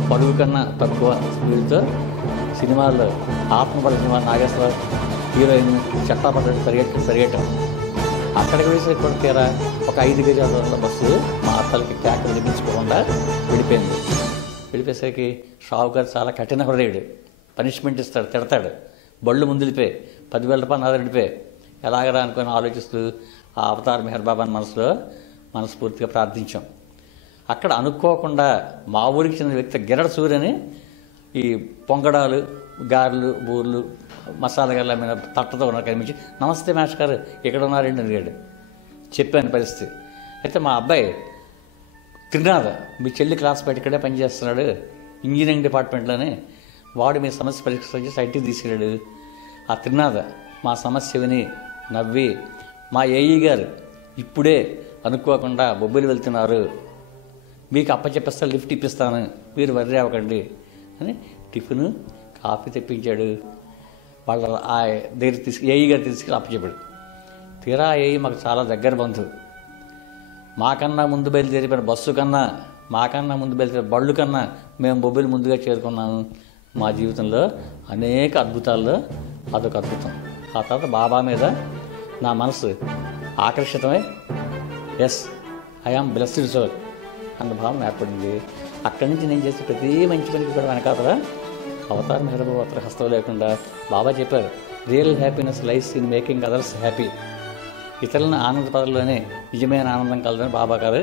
పరుగు కన్నా తక్కువ స్పీడ్తో సినిమాల్లో ఆత్మబడి సినిమా నాగేశ్వరరావు హీరోయిన్ చట్టాపట్ట పరిగెట్టం. అక్కడికి వేసి కూడా తీరా ఒక 5 గజాల దూరంలో బస్సు మా అత్తలకి ట్యాక్ వినిపించుకోకుండా వెళ్ళిపోయింది. వెళ్ళిపోయేసరికి షావుకారు చాలా కఠిన హృదయుడు, పనిష్మెంట్ ఇస్తాడు, తిడతాడు. బళ్ళు ముందు వెళ్ళిపోయి 10,000 రూపాయలు నా దగ్గర వెళ్ళిపోయి ఎలాగరా అనుకొని ఆలోచిస్తూ ఆ అవతార్ మెహర్ బాబాని మనస్ఫూర్తిగా ప్రార్థించాం. అక్కడ అనుకోకుండా మా ఊరికి చెందిన వ్యక్తి గిరడ సూర్యని ఈ పొంగడాలు, గారెలు, బూర్లు, మసాలా గారెల మీద తట్టతో ఉన్నారు కనిపించి, నమస్తే మాస్టర్ గారు ఇక్కడ ఉన్నారండి అడిగాడు. చెప్పాను పరిస్థితి. అయితే మా అబ్బాయి త్రినాథ, మీ చెల్లి క్లాస్ బయట ఇక్కడే పనిచేస్తున్నాడు ఇంజనీరింగ్ డిపార్ట్మెంట్లోనే, వాడు మీ సమస్య పరిష్కరించి సైట్కి తీసుకెళ్ళాడు. ఆ త్రినాథ మా సమస్య విని నవ్వి, మా ఏఈ గారు ఇప్పుడే అనుకోకుండా బొబ్బిలి వెళ్తున్నారు, మీకు అప్పచెప్పిస్తా, లిఫ్ట్ ఇప్పిస్తాను, మీరు వర్రీ అవ్వకండి అని టిఫిన్, కాఫీ తెప్పించాడు. వాళ్ళ ఆ దగ్గర ఏఈ గారు తీసుకెళ్ళి అప్పచెప్పాడు. తీరా ఏఈ మాకు చాలా దగ్గర బంధువు. మాకన్నా ముందు బయలుదేరిపోయిన బస్సు కన్నా, మాకన్నా ముందు బయలుదేరిన బళ్ళు కన్నా మేము బొబ్బిలి ముందుగా చేరుకున్నాము. మా జీవితంలో అనేక అద్భుతాల్లో అదొక అద్భుతం. ఆ తర్వాత బాబా మీద నా మనసు ఆకర్షితమై yes I am blessed soul అన్న భావన ఏర్పడింది. అక్కడి నుంచి నేను చేసే ప్రతి మంచి పనికి కూడా వెనకాతల అవతార్ మెహర్ బాబా హస్తం లేకుండా బాబా చెప్పారు, real happiness lies in making others happy. ఇతరులను ఆనందపడలోనే నిజమైన ఆనందం కలదని బాబా గారు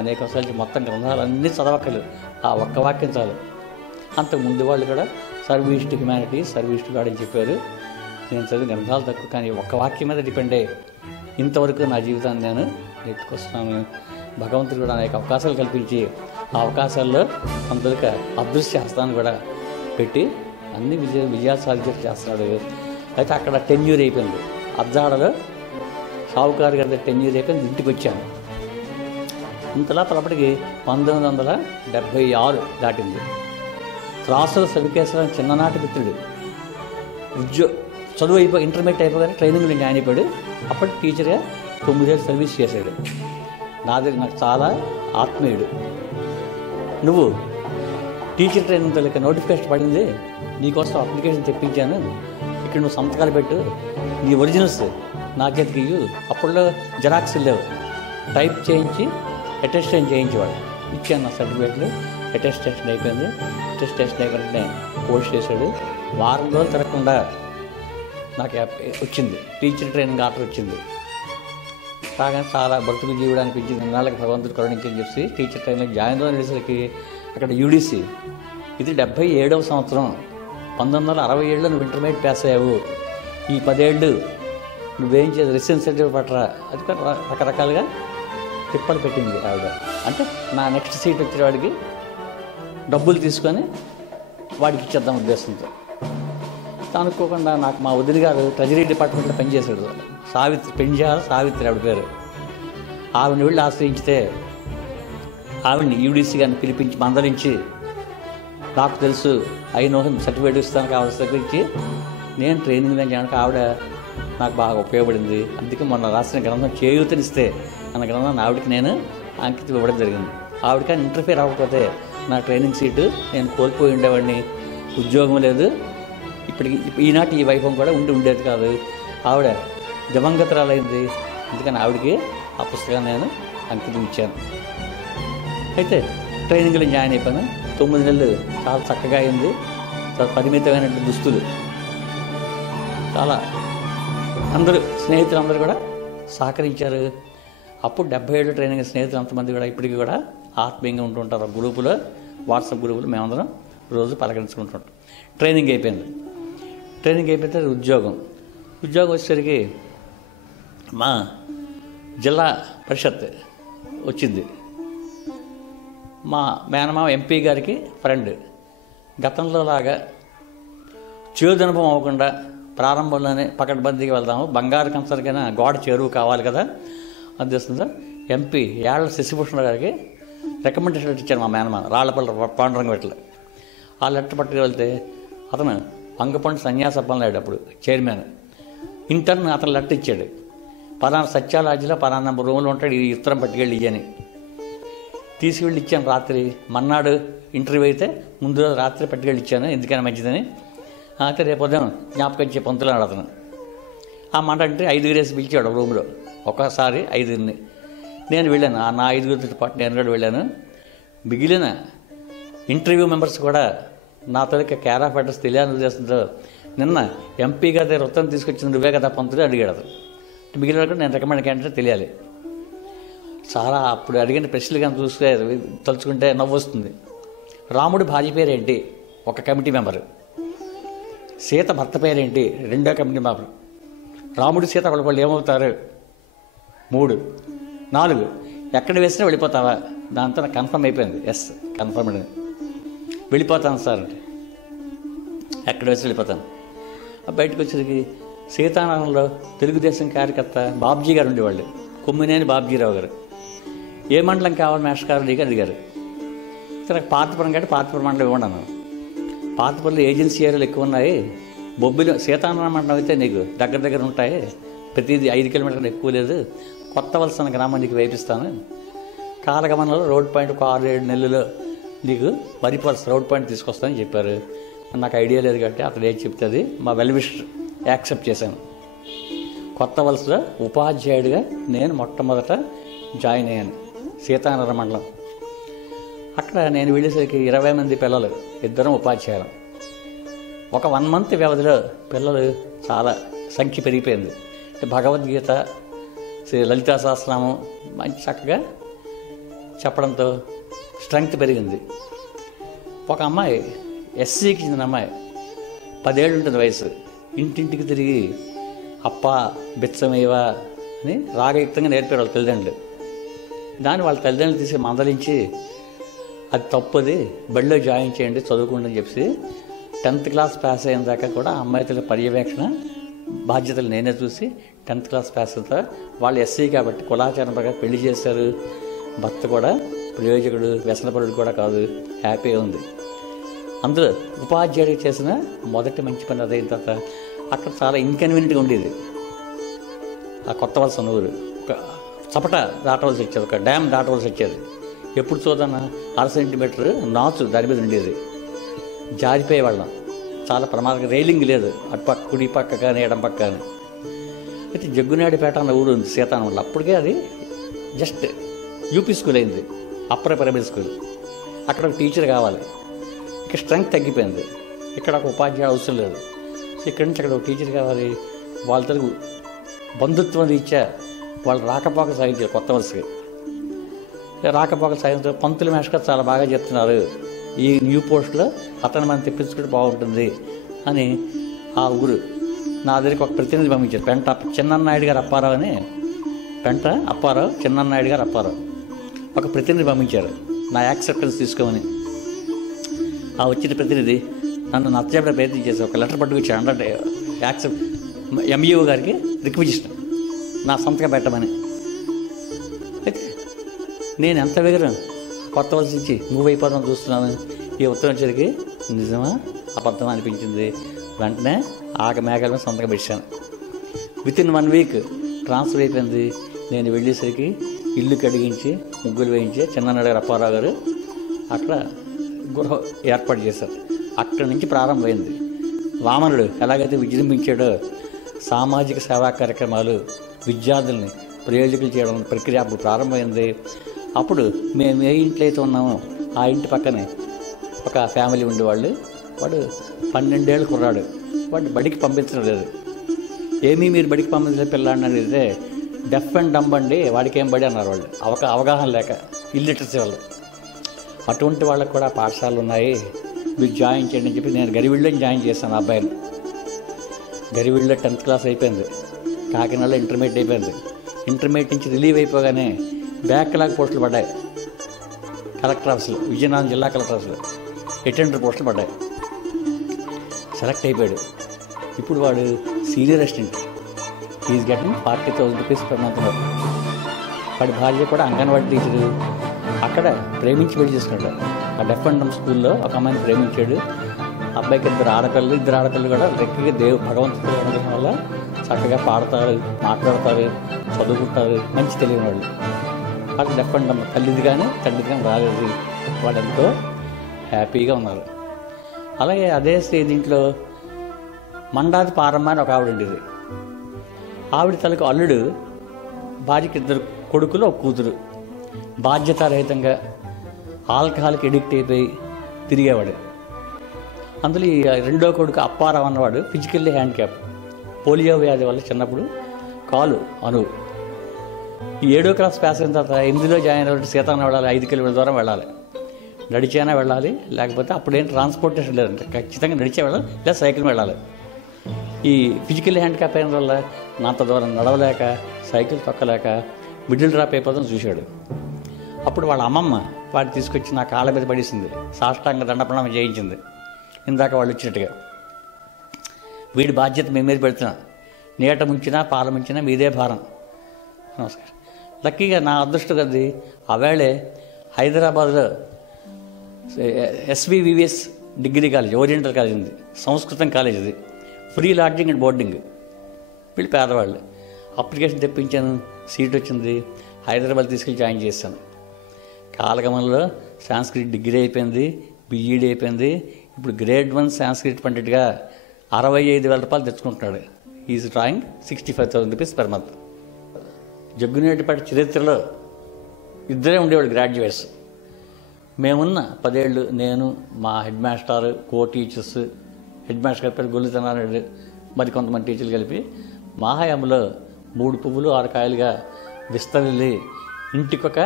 అనేకసార్లు మొత్తం గ్రంథాలన్నీ చదవక్కలు, ఆ ఒక్క వాక్యం చాలు. అంతకు ముందు వాళ్ళు కూడా service to humanity, service to God అని చెప్పారు. నేను చదివిన గ్రంథాలు తక్కువ, కానీ ఒక్క వాక్యం మీద డిపెండ్ అయ్యి ఇంతవరకు నా జీవితాన్ని నేను నెట్టుకొస్తున్నాను. భగవంతుడు కూడా అనేక అవకాశాలు కల్పించి ఆ అవకాశాల్లో కొందరికి అదృశ్య హస్తాన్ని కూడా పెట్టి అన్ని విజయాలు సాధించేట్టు చేస్తున్నాడు. అయితే అక్కడ టెన్యూర్ అయిపోయింది. అబ్జాడలో షావుకారు గారి టెన్యూర్ అయిపోయింది. ఇంటికి వచ్చాను. ఇంతలా తలపటికి 1976 దాటింది. త్రాసుల సవికేశ్వరం చిన్ననాటి మిత్రుడు, చదువు ఇంటర్మీడియట్ అయిపోగానే ట్రైనింగ్లో జాయిన్ అయిపోయాడు. అప్పటికి టీచర్గా 9 ఏళ్ళు సర్వీస్ చేశాడు. నాకు చాలా ఆత్మీయుడు. నువ్వు టీచర్ ట్రైనింగ్తో లెక్క నోటిఫికేషన్ పడింది, నీకోసం అప్లికేషన్ తెప్పించాను, ఇక్కడ నువ్వు సంతకాలు పెట్టు, నీ ఒరిజినల్స్ నా చేతికి ఇవ్వు. అప్పుడులో జెరాక్స్ లేవు, టైప్ చేయించి అటెస్టేషన్ చేయించేవాడు. ఇచ్చాను నా సర్టిఫికేట్లు. అటెస్టేషన్ అయిపోయింది. అటెస్టేషన్ అయిపోయిన పోస్ట్ చేశాడు. వారం రోజులు తిరగకుండా నాకు వచ్చింది టీచర్ ట్రైనింగ్ ఆర్డర్ వచ్చింది. కాగానే చాలా బ్రతుకు జీవుడు అనిపించింది. నాళ్ళకి భగవంతుడు కరుణించని చెప్పి టీచర్ ట్రైనింగ్ జాయిన్ అయ్యేసరికి అక్కడ యూడీసీ, ఇది 77వ సంవత్సరం, 1967లో నువ్వు ఇంటర్మీడియట్ పాస్ అయ్యావు, ఈ 10 ఏళ్ళు నువ్వేం చేసి రెసిడెన్స్ సర్టిఫికేట్ పట్టరా, అది రకరకాలుగా తిప్పలు పెట్టింది ఆవిడ. అంటే నా నెక్స్ట్ సీట్ వచ్చేవాడికి డబ్బులు తీసుకొని వాడికి ఇచ్చేద్దాం ఉద్దేశంతో. అనుకోకుండా నాకు మా వదిలి గారు ట్రెజరీ డిపార్ట్మెంట్లో పనిచేశాడు. సావిత్రి ఆవిడ పేరు. ఆవిడని వెళ్ళి ఆశ్రయించితే ఆవిడని యూడీసీ గారిని పిలిపించి మందలించి, నాకు తెలుసు అయినో సర్టిఫికేట్ ఇస్తాను కావాల్సిన గురించి నేను ట్రైనింగ్ చేయడానికి ఆవిడ నాకు బాగా ఉపయోగపడింది. అందుకే మొన్న రాసిన గ్రంథం చేయూతనిస్తే అన్న గ్రంథాన్ని ఆవిడకి నేను అంకితం ఇవ్వడం జరిగింది. ఆవిడకి ఇంటర్ఫియర్ అవ్వకపోతే నా ట్రైనింగ్ సీటు నేను కోల్పోయి ఉండేవాడిని. ఉద్యోగం లేదు, ఇప్పటికి ఈనాటి ఈ వైభవం కూడా ఉండేది కాదు. ఆవిడ దివంగతరాలైంది, అందుకని ఆవిడకి ఆ పుస్తకాన్ని నేను అంకితం ఇచ్చాను. అయితే ట్రైనింగ్లో జాయిన్ అయిపోయాను. 9 నెలలు చాలా చక్కగా అయింది. చాలా పరిమితమైన దుస్తులు, చాలా అందరూ స్నేహితులందరూ కూడా సహకరించారు. అప్పుడు 77 ట్రైనింగ్ స్నేహితులు అంతమంది కూడా ఇప్పటికీ కూడా ఆత్మీయంగా ఉంటుంటారు. గ్రూపులో, వాట్సాప్ గ్రూపులో మేమందరం రోజు పలకరించుకుంటుంటాం. ట్రైనింగ్ అయిపోయింది. ట్రైనింగ్ అయిపోతే ఉద్యోగం వచ్చేసరికి మా జిల్లా పరిషత్ వచ్చింది. మా మేనమామ ఎంపీ గారికి ఫ్రెండ్. గతంలో లాగా చేదనుభవం అవ్వకుండా ప్రారంభంలోనే పకడ్బందీగా వెళ్దాము, బంగారు కంచరికైనా గోడ చేరువు కావాలి కదా అనిపిస్తుందా. ఎంపీ యాళ్ల శశిభూషణ గారికి రికమెండేషన్ లెటర్ ఇచ్చారు మా మేనమామ రాళ్లపల్లి పాండురంగపెట్ల. ఆ లెటర్ పట్టుకు వెళ్తే అతను వంగపండు సన్యాసప్పలనాయుడు అప్పుడు చైర్మన్, ఇంటర్న్ అతను లెటర్ ఇచ్చాడు. పలానా సత్యాలాజీలో పలానా రూమ్లో ఉంటాడు, ఈ ఉత్తరం పట్టుకెళ్ళి ఇయ్యని తీసుకెళ్ళి ఇచ్చాను. రాత్రి మన్నాడు ఇంటర్వ్యూ అయితే ముందు రోజు రాత్రి పట్టుకెళ్ళి ఇచ్చాను, ఎందుకైనా మంచిదని. అయితే రేపు ఉదయం జ్ఞాపకం ఇచ్చే పంతులాడు అతను. ఆ మాట అంటే 5 వేసి పిలిచాడు రూమ్లో, ఒకసారి 5 నేను వెళ్ళాను. నా 5 పాటు నేను కూడా వెళ్ళాను. మిగిలిన ఇంటర్వ్యూ మెంబర్స్ కూడా నా తొలిక కేర్ ఆఫ్ అడ్రస్ తెలియాలని ఉద్దేశంతో నిన్న ఎంపీ గారి దగ్గర ఉత్తరం తీసుకొచ్చిన నువ్వే కదా పంతులు అడిగాడు. మిగిలిన కూడా నేను రికమెండ్ క్యాండిడేట్ తెలియాలి. చాలా అప్పుడు అడిగిన ప్రశ్నలు కానీ చూస్తే తలుచుకుంటే నవ్వు వస్తుంది. రాముడి భార్య పేరేంటి? ఒక కమిటీ మెంబరు. సీత భర్త పేరేంటి? 2వ కమిటీ మెంబరు. రాముడు సీత వాళ్ళు ఏమవుతారు? 3. 4 ఎక్కడ వేసినా వెళ్ళిపోతావా? దాంతో నాకు కన్ఫర్మ్ అయిపోయింది. Yes, confirmed. వెళ్ళిపోతాను సార్ అంటే ఎక్కడ వేసి వెళ్ళిపోతాను. బయటకు వచ్చేసరికి సీతానగరంలో తెలుగుదేశం కార్యకర్త బాబ్జీ గారు ఉండేవాళ్ళు, కొమ్మినేని బాబ్జీరావు గారు. ఏ మండలం కావాలి మేష్ గారు నీకు అడిగారు. నాకు పాతపురం కాబట్టి పాతపురం మండలం ఇవ్వండి అన్నాను. పాతపురంలో ఏజెన్సీ ఏరియాలు ఎక్కువ ఉన్నాయి, బొబ్బిలో సీతానగరం మండలం అయితే నీకు దగ్గర ఉంటాయి, ప్రతిదీ 5 కిలోమీటర్లు ఎక్కువ లేదు. కొత్త వలస అన్న గ్రామానికి వేపిస్తాను. కాలగమనంలో రోడ్ పాయింట్ ఒక 6-7 నెలల్లో నీకు వరిపలస రోడ్ పాయింట్ తీసుకొస్తానని చెప్పారు. నాకు ఐడియా లేదు కాబట్టి అతను ఏం చెప్తుంది మా వెల్విషర్ యాక్సెప్ట్ చేశాను. కొత్త వలసలో ఉపాధ్యాయుడిగా నేను మొట్టమొదట జాయిన్ అయ్యాను సీతానగరం మండలం. అక్కడ నేను వెళ్ళేసరికి 20 మంది పిల్లలు, 2 ఉపాధ్యాయులు. ఒక 1 మంత్ వ్యవధిలో పిల్లలు చాలా సంఖ్య పెరిగిపోయింది. భగవద్గీత, లలితా సహస్రనామం మంచి చక్కగా చెప్పడంతో స్ట్రెంగ్త్ పెరిగింది. ఒక అమ్మాయి, ఎస్సీకి చెందిన అమ్మాయి, 10 ఏళ్ళు ఉంటుంది వయసు, ఇంటింటికి తిరిగి అప్ప బిచ్చమేవా అని రాగయుక్తంగా నేర్పారు వాళ్ళ తల్లిదండ్రులు. దాన్ని వాళ్ళ తల్లిదండ్రులు తీసి మందలించి అది తప్పది, బడిలో జాయిన్ చేయండి చదువుకోండి అని చెప్పి 10th క్లాస్ పాస్ అయిన దాకా కూడా అమ్మాయి తల్లి పర్యవేక్షణ బాధ్యతలు నేనే చూసి 10th క్లాస్ పాస్ అవుతా. వాళ్ళు ఎస్సీ కాబట్టి కులాచారం ప్రకారం పెళ్లి చేశారు. భర్త కూడా ప్రయోజకుడు, వ్యసనపరుడు కూడా కాదు, హ్యాపీగా ఉంది. అందులో ఉపాధ్యాయుడికి చేసిన మొదటి మంచి పని అదైన తర్వాత అక్కడ చాలా ఇన్కన్వీనియంట్గా ఉండేది. ఆ కొత్త వలస ఊరు ఒక చపట దాటవలసి వచ్చేది, ఒక డ్యామ్ దాటవలసి వచ్చేది. ఎప్పుడు చూదన్నా 1/2 సెంటీమీటర్ నాచు దాని మీద ఉండేది, జారిపోయేవాళ్ళం. చాలా ప్రమాదంగా, రైలింగ్ లేదు అటు పక్క కుడి పక్క కానీ ఎడం పక్క కానీ. అయితే జగ్గునాడిపేట అన్న ఊరు ఉంది సీతానగరంలో. అప్పటికే అది జస్ట్ యూపీ స్కూల్ అయింది, అప్పర్ ప్రైమరీ స్కూల్. అక్కడ ఒక టీచర్ కావాలి. ఇక్కడ స్ట్రెంగ్త్ తగ్గిపోయింది, ఇక్కడ ఒక ఉపాధ్యాయుడు అవసరం లేదు. సో ఇక్కడి నుంచి అక్కడ ఒక టీచర్ కావాలి. వాళ్ళ తెలుగు బంధుత్వం రీత్యా వాళ్ళు రాకపోక సాగించారు కొత్త వలసకి. రాకపోక సాగించారు. పంతుల మేషగారు చాలా బాగా చెప్తున్నారు, ఈ న్యూ పోస్ట్లో అతను మనం తెప్పించుకుంటే బాగుంటుంది అని ఆ ఊరు నా దగ్గరికి ఒక ప్రతినిధి పంపించారు. చిన్నన్నాయుడు గారు అప్పారావు అని పెంట అప్పారావు, చిన్ననాయుడు గారు అప్పారావు ఒక ప్రతినిధి పంపించారు నా యాక్సెప్టెన్స్ తీసుకోమని. ఆ వచ్చిన ప్రతినిధి నన్ను నచ్చజెప్పే ప్రయత్నం చేశారు. ఒక లెటర్ పట్టుకొచ్చాడు, అంటే యాక్సెప్ట్ ఎంఈఓ గారికి రిక్వెజిషన్ నా సంతకం పెట్టమని. అయితే నేను ఎంత వేగరం కొత్త వలస ఇచ్చి మూవ్ అయిపోదాం చూస్తున్నాను. ఈ ఉత్తరం వచ్చేసరికి నిజమా అబద్ధం అనిపించింది. వెంటనే మేఘాల మీద సంతకం పెట్టాను. వితిన్ 1 వీక్ ట్రాన్స్ఫర్ అయిపోయింది. నేను వెళ్ళేసరికి ఇల్లు కడిగించి ముగ్గులు వేయించి చిన్ననాయుడు అప్పారావు గారు అక్కడ గృహ ఏర్పాటు చేశారు. అక్కడి నుంచి ప్రారంభమైంది. వామనుడు ఎలాగైతే విజృంభించాడో సామాజిక సేవా కార్యక్రమాలు, విద్యార్థుల్ని ప్రయోజకులు చేయడం ప్రక్రియ అప్పుడు ప్రారంభమైంది. అప్పుడు మేము ఏ ఇంట్లో అయితే ఉన్నామో ఆ ఇంటి పక్కనే ఒక ఫ్యామిలీ ఉండేవాళ్ళు. వాడు 12 ఏళ్ళు కుర్రాడు. వాడు బడికి పంపించడం లేదు. ఏమీ మీరు బడికి పంపించలేదు పిల్లాడిని అనేది డెఫ్ అండ్ డంబ్ అండి, వాడికి ఏం బడి అన్నారు వాళ్ళు. అవగాహన లేక, ఇల్లిటరసీ వాళ్ళు. అటువంటి వాళ్ళకు కూడా పాఠశాలలు ఉన్నాయి, మీరు జాయిన్ చేయండి అని చెప్పి నేను గరివిళ్ళలో జాయిన్ చేశాను. ఆ అబ్బాయిని గరివిళ్ళలో 10th క్లాస్ అయిపోయింది. కాకినాడలో ఇంటర్మీడియట్ అయిపోయింది. ఇంటర్మీడియట్ నుంచి రిలీవ్ అయిపోగానే బ్యాక్లాగ్ పోస్టులు పడ్డాయి కలెక్టర్ ఆఫీసులో, విజయనగరం జిల్లా కలెక్టర్ ఆఫీసులో అటెండర్ పోస్టులు పడ్డాయి. సెలెక్ట్ అయిపోయాడు. ఇప్పుడు వాడు senior assistant. Is getting 40,000 rupees per month. వాడి భార్య కూడా అంగన్వాడీ టీచరు. అక్కడ ప్రేమించి పెళ్లి చేసుకున్నాడు. ఆ డెఫ్ అండ్ డంబ్ స్కూల్లో ఒక అమ్మాయిని ప్రేమించాడు. అబ్బాయికి 2 ఆడపిల్లలు కూడా రెక్కగా భగవంతుడు ఉండడం వల్ల చక్కగా పాడతారు, మాట్లాడతారు, చదువుకుంటారు, మంచి తెలియని వాళ్ళు. వాళ్ళు డెఫ్ అండ్ డంబ్. తల్లిది కానీ తండ్రిది కానీ రాలేదు. వాళ్ళు ఎంతో హ్యాపీగా ఉన్నారు. అలాగే అదే దీంట్లో మండాది పారమ్మ అని ఒక ఆవిడ ఉండేది. ఆవిడ తలకు అల్లుడు, భార్యకి 2 కొడుకులు, ఒక కూతురు. బాధ్యతారహితంగా ఆల్కహాల్కి ఎడిక్ట్ అయిపోయి తిరిగేవాడు. అందులో ఈ 2వ కొడుకు అప్పారావు అన్నవాడు ఫిజికల్లీ హ్యాండిక్యాప్, పోలియో వ్యాధి వల్ల చిన్నప్పుడు కాలు అనువు. ఈ 7వ క్లాస్ పాస్ అయిన తర్వాత 8లో జాయిన్ అవ్వాలి. సీతాన్ని వెళ్ళాలి, 5 కిలోమీటర్ల దూరం వెళ్ళాలి. నడిచైనా వెళ్ళాలి, లేకపోతే అప్పుడేం ట్రాన్స్పోర్టేషన్ లేదంటే ఖచ్చితంగా నడిచే వెళ్ళాలి, లేదా సైకిల్ వెళ్ళాలి. ఈ ఫిజికల్ హ్యాండిక్యాప్ అయిన వల్ల అంత దూరం నడవలేక, సైకిల్ తొక్కలేక మిడిల్ డ్రాప్ అయిపోతాం చూశాడు. అప్పుడు వాళ్ళ అమ్మమ్మ వాడిని తీసుకొచ్చి నా కాళ్ళ మీద పడేసింది, సాష్టాంగ దండప్రణామం చేయించింది. ఇందాక వాళ్ళు వచ్చినట్టుగా వీడి బాధ్యత మీ మీద పెడుతున్నా, నీట ముంచినా పాల ముంచినా మీదే భారం. నమస్కారం. లక్కీగా నా అదృష్టం కది ఆవేళే హైదరాబాద్లో SVVS degree college, oriental college ఉంది, సంస్కృతం కాలేజ్ ఇది, ఫ్రీ లాడ్జింగ్ అండ్ బోర్డింగ్. వీళ్ళు పేదవాళ్ళు. అప్లికేషన్ తెప్పించాను, సీట్ వచ్చింది. హైదరాబాద్ తీసుకెళ్ళి జాయిన్ చేశాను. కాలగమనంలో సాంస్క్రిట్ డిగ్రీ అయిపోయింది, BEd అయిపోయింది. ఇప్పుడు గ్రేడ్ 1 సాంస్క్రిట్ పండిట్గా 65,000 రూపాయలు తెచ్చుకుంటున్నాడు. Is drawing 65,000 rupees per month. జగ్గునేటిపేట చరిత్రలో 2 ఉండేవాళ్ళు గ్రాడ్యుయేట్స్. మేమున్న 10 ఏళ్ళు నేను, మా head master, teachers, head master గారి పేరు గొల్లుతనారాయణ, మరి కొంతమంది టీచర్లు కలిపి మా హయాంలో 3 పువ్వులు 6 కాయలుగా విస్తరిల్లి ఇంటికొక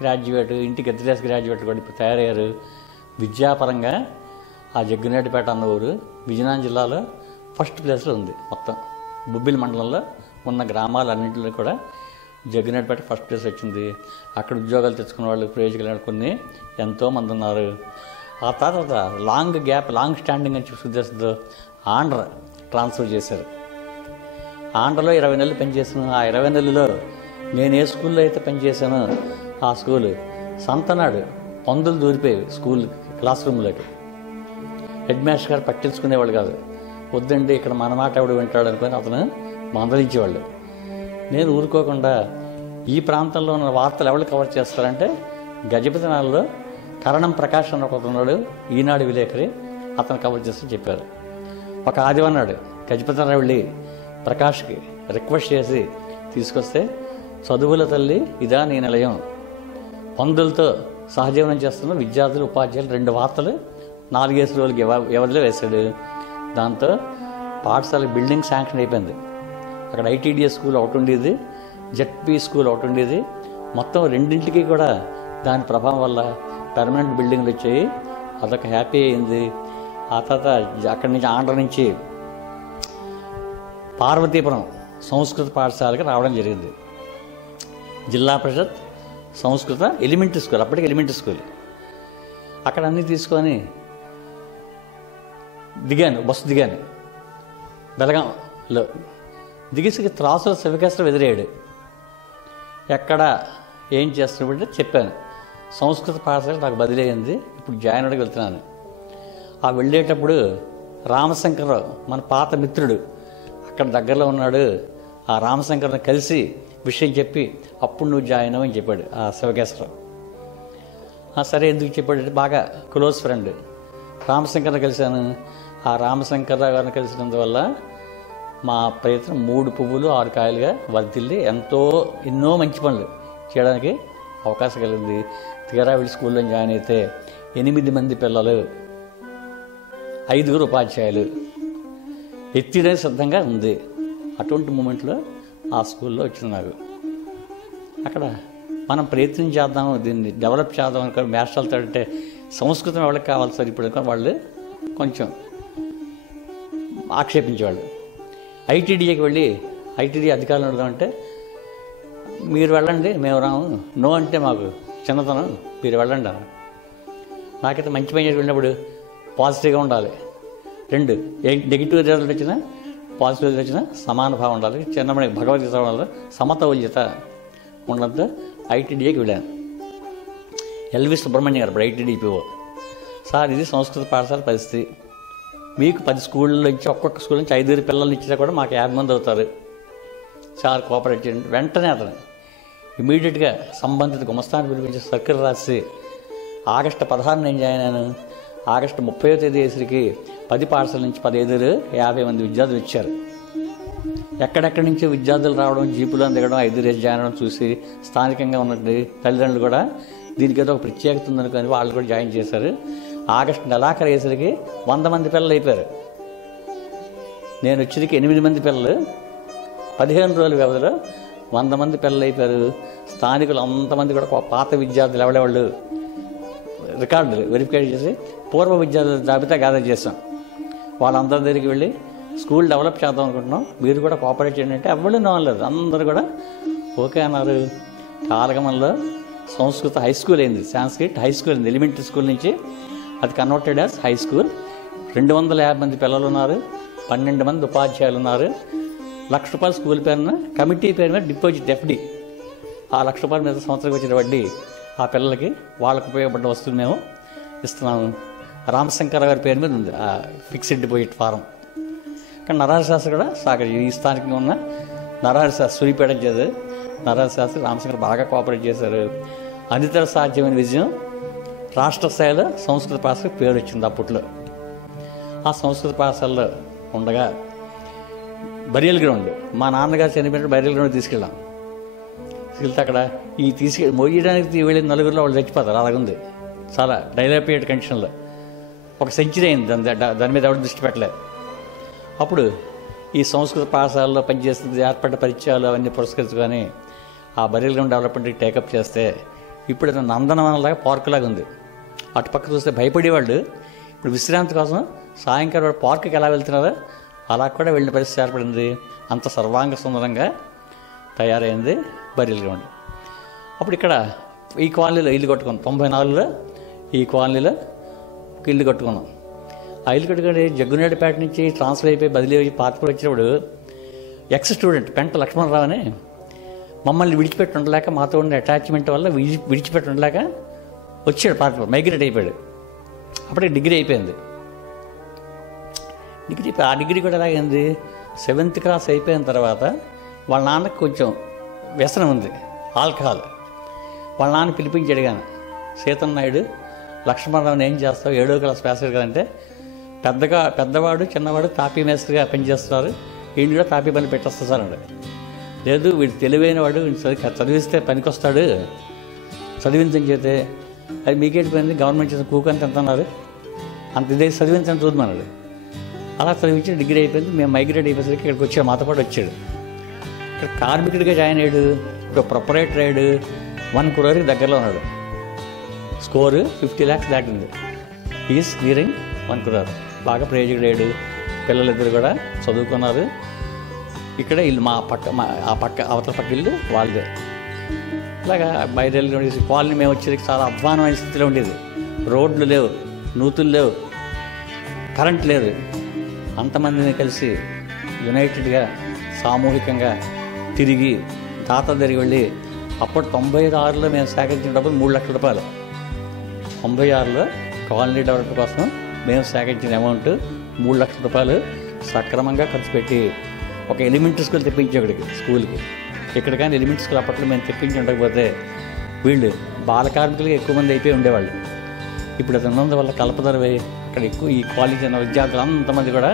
గ్రాడ్యుయేట్, ఇంటికి ఎద్దులేసి గ్రాడ్యుయేట్ కూడా ఇప్పుడు తయారయ్యారు. విద్యాపరంగా ఆ జగ్గునేటిపేట అన్న ఊరు విజయనగరం జిల్లాలో ఫస్ట్ ప్లేస్లో ఉంది. మొత్తం బొబ్బిలి మండలంలో ఉన్న గ్రామాలన్నింటిలో కూడా జగ్గునేటిపేట ఫస్ట్ ప్లేస్ వచ్చింది. అక్కడ ఉద్యోగాలు తెచ్చుకున్న వాళ్ళు, ప్రయోజకులు కొన్ని ఎంతోమంది ఉన్నారు. ఆ తర్వాత లాంగ్ స్టాండింగ్ అని చెప్పి ఉద్దేశంతో ఆంధ్ర ట్రాన్స్ఫర్ చేశారు. ఆంధ్రలో 20 నెలలు పనిచేసాను. ఆ 20 నెలల్లో నేను ఏ స్కూల్లో అయితే పనిచేశానో ఆ స్కూలు సంతనాడు పందులు దూరిపోయేవి స్కూల్ క్లాస్ రూమ్లోకి. హెడ్ మాస్టర్ గారు పట్టించుకునేవాళ్ళు కాదు. వద్దండి ఇక్కడ మన మాట ఎవడు వింటాడు అనుకొని అతను మందలించేవాళ్ళు. నేను ఊరుకోకుండా ఈ ప్రాంతంలో ఉన్న వార్తలు ఎవరు కవర్ చేస్తారంటే గజపతినాల్లో కరణం ప్రకాష్ అన్న ఒకడు ఉన్నాడు, ఈనాడు విలేకరి, అతను కవర్ చేస్తూ చెప్పారు. ఒక ఆదివారం నాడు గజపతినారాయణ వెళ్ళి ప్రకాష్కి రిక్వెస్ట్ చేసి తీసుకొస్తే చదువుల తల్లి ఇదా నీ నిలయం, పందులతో సహజీవనం చేస్తున్న విద్యార్థులు, ఉపాధ్యాయులు 2 వార్తలు 4 రోజులకి వ్యవధిలో వేశాడు. దాంతో పాఠశాల బిల్డింగ్ శాంక్షన్ అయిపోయింది. అక్కడ ITDS స్కూల్ ఒకటి ఉండేది, ZP స్కూల్ ఒకటి ఉండేది. మొత్తం 2 కూడా దాని ప్రభావం వల్ల పర్మనెంట్ బిల్డింగ్లు వచ్చాయి. అదొక హ్యాపీ అయింది. ఆ తర్వాత అక్కడి నుంచి ఆంధ్ర నుంచి పార్వతీపురం సంస్కృత పాఠశాలకి రావడం జరిగింది. జిల్లా పరిషత్ సంస్కృత ఎలిమెంటరీ స్కూల్, అప్పటికి ఎలిమెంటరీ స్కూల్. అక్కడ అన్నీ తీసుకొని బస్సు దిగాను బెలగాంలో. దిగేసి త్రాసుల శివకేశ్వరం ఎదురయ్యాడు. ఎక్కడ ఏం చేస్తున్నప్పుడు చెప్పాను, సంస్కృత పాఠశాల నాకు బదిలీ అయింది, ఇప్పుడు జాయిన్ అవ్వడానికి వెళ్తున్నాను. ఆ వెళ్ళేటప్పుడు రామశంకర్రావు మన పాత మిత్రుడు అక్కడ దగ్గరలో ఉన్నాడు, ఆ రామశంకర్ని కలిసి విషయం చెప్పి అప్పుడు నువ్వు జాయిన్ అవ్వని చెప్పాడు ఆ శివకేశ్వరరావు. సరే ఎందుకు చెప్పాడంటే బాగా క్లోజ్ ఫ్రెండ్ రామశంకర్ని కలిశాను. ఆ రామశంకర్రావు గారిని కలిసినందువల్ల మా ప్రయత్నం 3 పువ్వులు 6 కాయలుగా వర్ధిల్లి ఎన్నో మంచి పనులు చేయడానికి అవకాశం కలిగింది. తీరా వెళ్ళి స్కూల్లో జాయిన్ అయితే 8 మంది పిల్లలు, 5 ఉపాధ్యాయులు, ఎత్తిడానికి సిద్ధంగా ఉంది. అటువంటి మూమెంట్లో ఆ స్కూల్లో వచ్చింది నాకు. అక్కడ మనం ప్రయత్నం చేద్దాం, దీన్ని డెవలప్ చేద్దాం అనుకో మాస్టర్లతో అంటే సంస్కృతం ఎవరికి కావాలి సార్ ఇప్పుడు వాళ్ళు కొంచెం ఆక్షేపించేవాళ్ళు. ఐటీడీఏకి వెళ్ళి ఐటీడీ అధికారులు అడుగుదామంటే మీరు వెళ్ళండి మేము రాము, నో అంటే మాకు చిన్నతనం, మీరు వెళ్ళండి అన్న. నాకైతే మంచి పని వెళ్ళినప్పుడు పాజిటివ్గా ఉండాలి. 2 నెగిటివ్ రిజల్ట్ వచ్చినా పాజిటివ్ రిజల్ట్ వచ్చినా సమాన భావం ఉండాలి. చిన్నమని భగవద్గీత ఉండాలి, సమతౌల్యత ఉండడంతో ఐటీడీఏకి వెళ్ళాను. ఎల్వి సుబ్రహ్మణ్యం గారు ఇప్పుడు ఐటీడీపీఓ. సార్ ఇది సంస్కృత పాఠశాల పరిస్థితి, మీకు 10 స్కూళ్ళ నుంచి ఒక్కొక్క స్కూల్ నుంచి 5 పిల్లల్ని ఇచ్చినా కూడా మాకు 50 మంది అవుతారు, సార్ కోఆపరేట్ చేయండి. వెంటనే అతను ఇమీడియట్గా సంబంధిత గుమస్తాన్ని పిలిపించి సర్కిల్ రాసి ఆగస్టు 16 నేను జాయిన్ అయ్యాను. ఆగస్టు 30వ తేదీ వేసరికి 10 పాఠశాల నుంచి 15 50 మంది విద్యార్థులు ఇచ్చారు. ఎక్కడెక్కడి నుంచో విద్యార్థులు రావడం, జీపులో దిగడం, 5 రోజులు జాయిన్ అవ్వడం చూసి స్థానికంగా ఉన్నట్టు తల్లిదండ్రులు కూడా దీనికి ఏదో ఒక ప్రత్యేకత ఉందనుకొని వాళ్ళు కూడా జాయిన్ చేశారు. ఆగస్టు నెలాఖరు అయ్యేసరికి 100 మంది పిల్లలు అయిపోయారు. నేను వచ్చేసరికి 8 మంది పిల్లలు, 15 రోజుల వ్యవధిలో 100 మంది పిల్లలు అయిపోయారు. స్థానికులు అంతమంది కూడా పాత విద్యార్థులు ఎవడేవాళ్ళు రికార్డులు వెరిఫికేషన్ చేసి పూర్వ విద్యార్థుల జాబితా గ్యాదర్ చేస్తాం. వాళ్ళందరి దగ్గరికి వెళ్ళి స్కూల్ డెవలప్ చేద్దాం అనుకుంటున్నాం, మీరు కూడా కోఆపరేట్ చేయండి అంటే ఎవరు నమ్మలేదు, అందరూ కూడా ఓకే అన్నారు. కాలగమనంలో సంస్కృత హై స్కూల్ అయింది, సాంస్క్రిట్ హై స్కూల్ అయింది. ఎలిమెంటరీ స్కూల్ నుంచి అది కన్వర్టెడ్ యాజ్ హై స్కూల్. 250 మంది పిల్లలు ఉన్నారు, 12 మంది ఉపాధ్యాయులు ఉన్నారు. ₹1,00,000 స్కూల్ పేరున కమిటీ పేరు మీద డిపాజిట్ ఎఫ్డి, ఆ ₹1,00,000 మీద సంవత్సరానికి వచ్చిన వడ్డీ ఆ పిల్లలకి వాళ్ళకు ఉపయోగపడ్డ వస్తువులు మేము ఇస్తున్నాము. రామశంకర్ గారి పేరు మీద ఉంది ఆ ఫిక్స్డ్ డిపాజిట్ ఫారం. కానీ నరహరి శాస్త్రి కూడా ఈ స్థానికంగా ఉన్న నరహరి శాస్త్రి సూరిపేట చేది నరహరి శాస్త్రి రామశంకర్ బాగా కోఆపరేట్ చేశారు. అనితర సాధ్యమైన విజయం రాష్ట్ర స్థాయిలో సంస్కృత పాఠశాలకు పేరు వచ్చింది అప్పట్లో. ఆ సంస్కృత పాఠశాలలో ఉండగా బరియల్ గ్రౌండ్, మా నాన్నగారు చనిపోయినట్టు బరియల్ గ్రౌండ్ తీసుకెళ్ళాం. తీసుకెళ్తే అక్కడ మోయడానికి వెళ్ళిన నలుగురిలో వాళ్ళు చచ్చిపోతారు, అలాగుంది. చాలా డైలాపియేట్ కండిషన్లో ఒక సెంచరీ అయింది, దాని మీద ఎవరు దృష్టి పెట్టలేదు. అప్పుడు ఈ సంస్కృత పాఠశాలలో పనిచేస్తుంది ఏర్పడ్డ పరిచయాలు అవన్నీ పురస్కరించుకొని ఆ బరియల్ గ్రౌండ్ డెవలప్మెంట్కి టేకప్ చేస్తే ఇప్పుడు నందనవనంలాగా పార్కులాగా ఉంది. అటుపక్క చూస్తే భయపడేవాళ్ళు ఇప్పుడు విశ్రాంతి కోసం సాయంకాలం పార్కుకి ఎలా వెళ్తున్నారో అలా కూడా వెళ్ళిన పరిస్థితి ఏర్పడింది. అంత సర్వాంగ సుందరంగా తయారైంది బరియల్ గ్రౌండ్. అప్పుడు ఇక్కడ ఈ కాలనీలో ఇల్లు కట్టుకున్నాం. 94లో ఈ కాలనీలో ఒక ఇల్లు కట్టుకున్నాం. ఆ ఇల్లు కట్టుకుని జగ్గునేటిపేట నుంచి ట్రాన్స్ఫర్ అయిపోయి బదిలీ అయ్యి పార్కులు వచ్చినప్పుడు ఎక్స్ స్టూడెంట్ పెంట లక్ష్మణరావు అని మమ్మల్ని విడిచిపెట్టి ఉండలేక, మాతో ఉండే అటాచ్మెంట్ వల్ల విడిచిపెట్టి ఉండలేక వచ్చాడు పార్కు, మైగ్రేట్ అయిపోయాడు. అప్పటికి డిగ్రీ అయిపోయింది. ఆ డిగ్రీ కూడా ఎలాగైంది, 7th క్లాస్ అయిపోయిన తర్వాత వాళ్ళ నాన్నకు కొంచెం వ్యసనం ఉంది, ఆల్కహాల్. వాళ్ళ నాన్న పిలిపించి అడిగాను, సీతన్ నాయుడు లక్ష్మణరావుని ఏం చేస్తావు, 7వ క్లాస్ పాస్ అయ్యాడు కదంటే పెద్దవాడు చిన్నవాడు తాపీ మేస్త్రిగా పనిచేస్తున్నారు, వీడిని కూడా తాపీ పని పెట్టేస్తా సార్ అన్నాడు. లేదు వీడు తెలివైన వాడు, చదివిస్తే పనికొస్తాడు, చదివించని చేస్తే అది మీకేంటి పోయింది, గవర్నమెంట్ చేసిన కూకంత ఎంత అన్నారు, అంత ఇదే చదివించని చూద్దామన్నాడు. అలా చదివించి డిగ్రీ అయిపోయింది. మేము మైగ్రేట్ అయిపోయేసరికి ఇక్కడికి వచ్చాడు, మాతో పాటు వచ్చాడు. ఇక్కడ కార్మికుడిగా జాయిన్ అయ్యాడు. ఇప్పుడు ప్రొపరేటర్ అయ్యాడు. 1 crore దగ్గరలో ఉన్నాడు. స్కోరు 50 lakhs దాటింది. Is clearing 1 crore. బాగా ప్రయోజకుడు అయ్యాడు. పిల్లలిద్దరు కూడా చదువుకున్నారు. ఇక్కడ ఇల్లు ఆ పక్క అవతల పక్క ఇల్లు వాళ్ళదే. ఇలాగా బయలుదేరి ఉండేది. కాలనీ మేము వచ్చేది చాలా అధ్వానమైన స్థితిలో ఉండేది. రోడ్లు లేవు, నూతులు లేవు, కరెంట్ లేదు. అంతమందిని కలిసి యునైటెడ్గా సామూహికంగా తిరిగి దాత దగ్గరికి వెళ్ళి అప్పుడు 96లో మేము సేకరించిన డబ్బులు 3 లక్షల రూపాయలు. 96లో కాలనీ డెవలప్ కోసం మేము సేకరించిన అమౌంట్ 3 లక్షల రూపాయలు సక్రమంగా ఖర్చు పెట్టి ఒక ఎలిమెంటరీ స్కూల్ తెప్పించి ఇక్కడికి స్కూల్కి. ఇక్కడ కానీ ఎలిమెంటరీ స్కూల్ అప్పట్లో మేము తెప్పించి ఉండకపోతే వీళ్ళు బాల కార్మికులు ఎక్కువ మంది అయిపోయి ఉండేవాళ్ళు. ఇప్పుడు అది ఉన్నందువల్ల కలపదరవై అక్కడ ఎక్కువ ఈ కాలేజీ ఉన్న విద్యార్థులు అంతమంది కూడా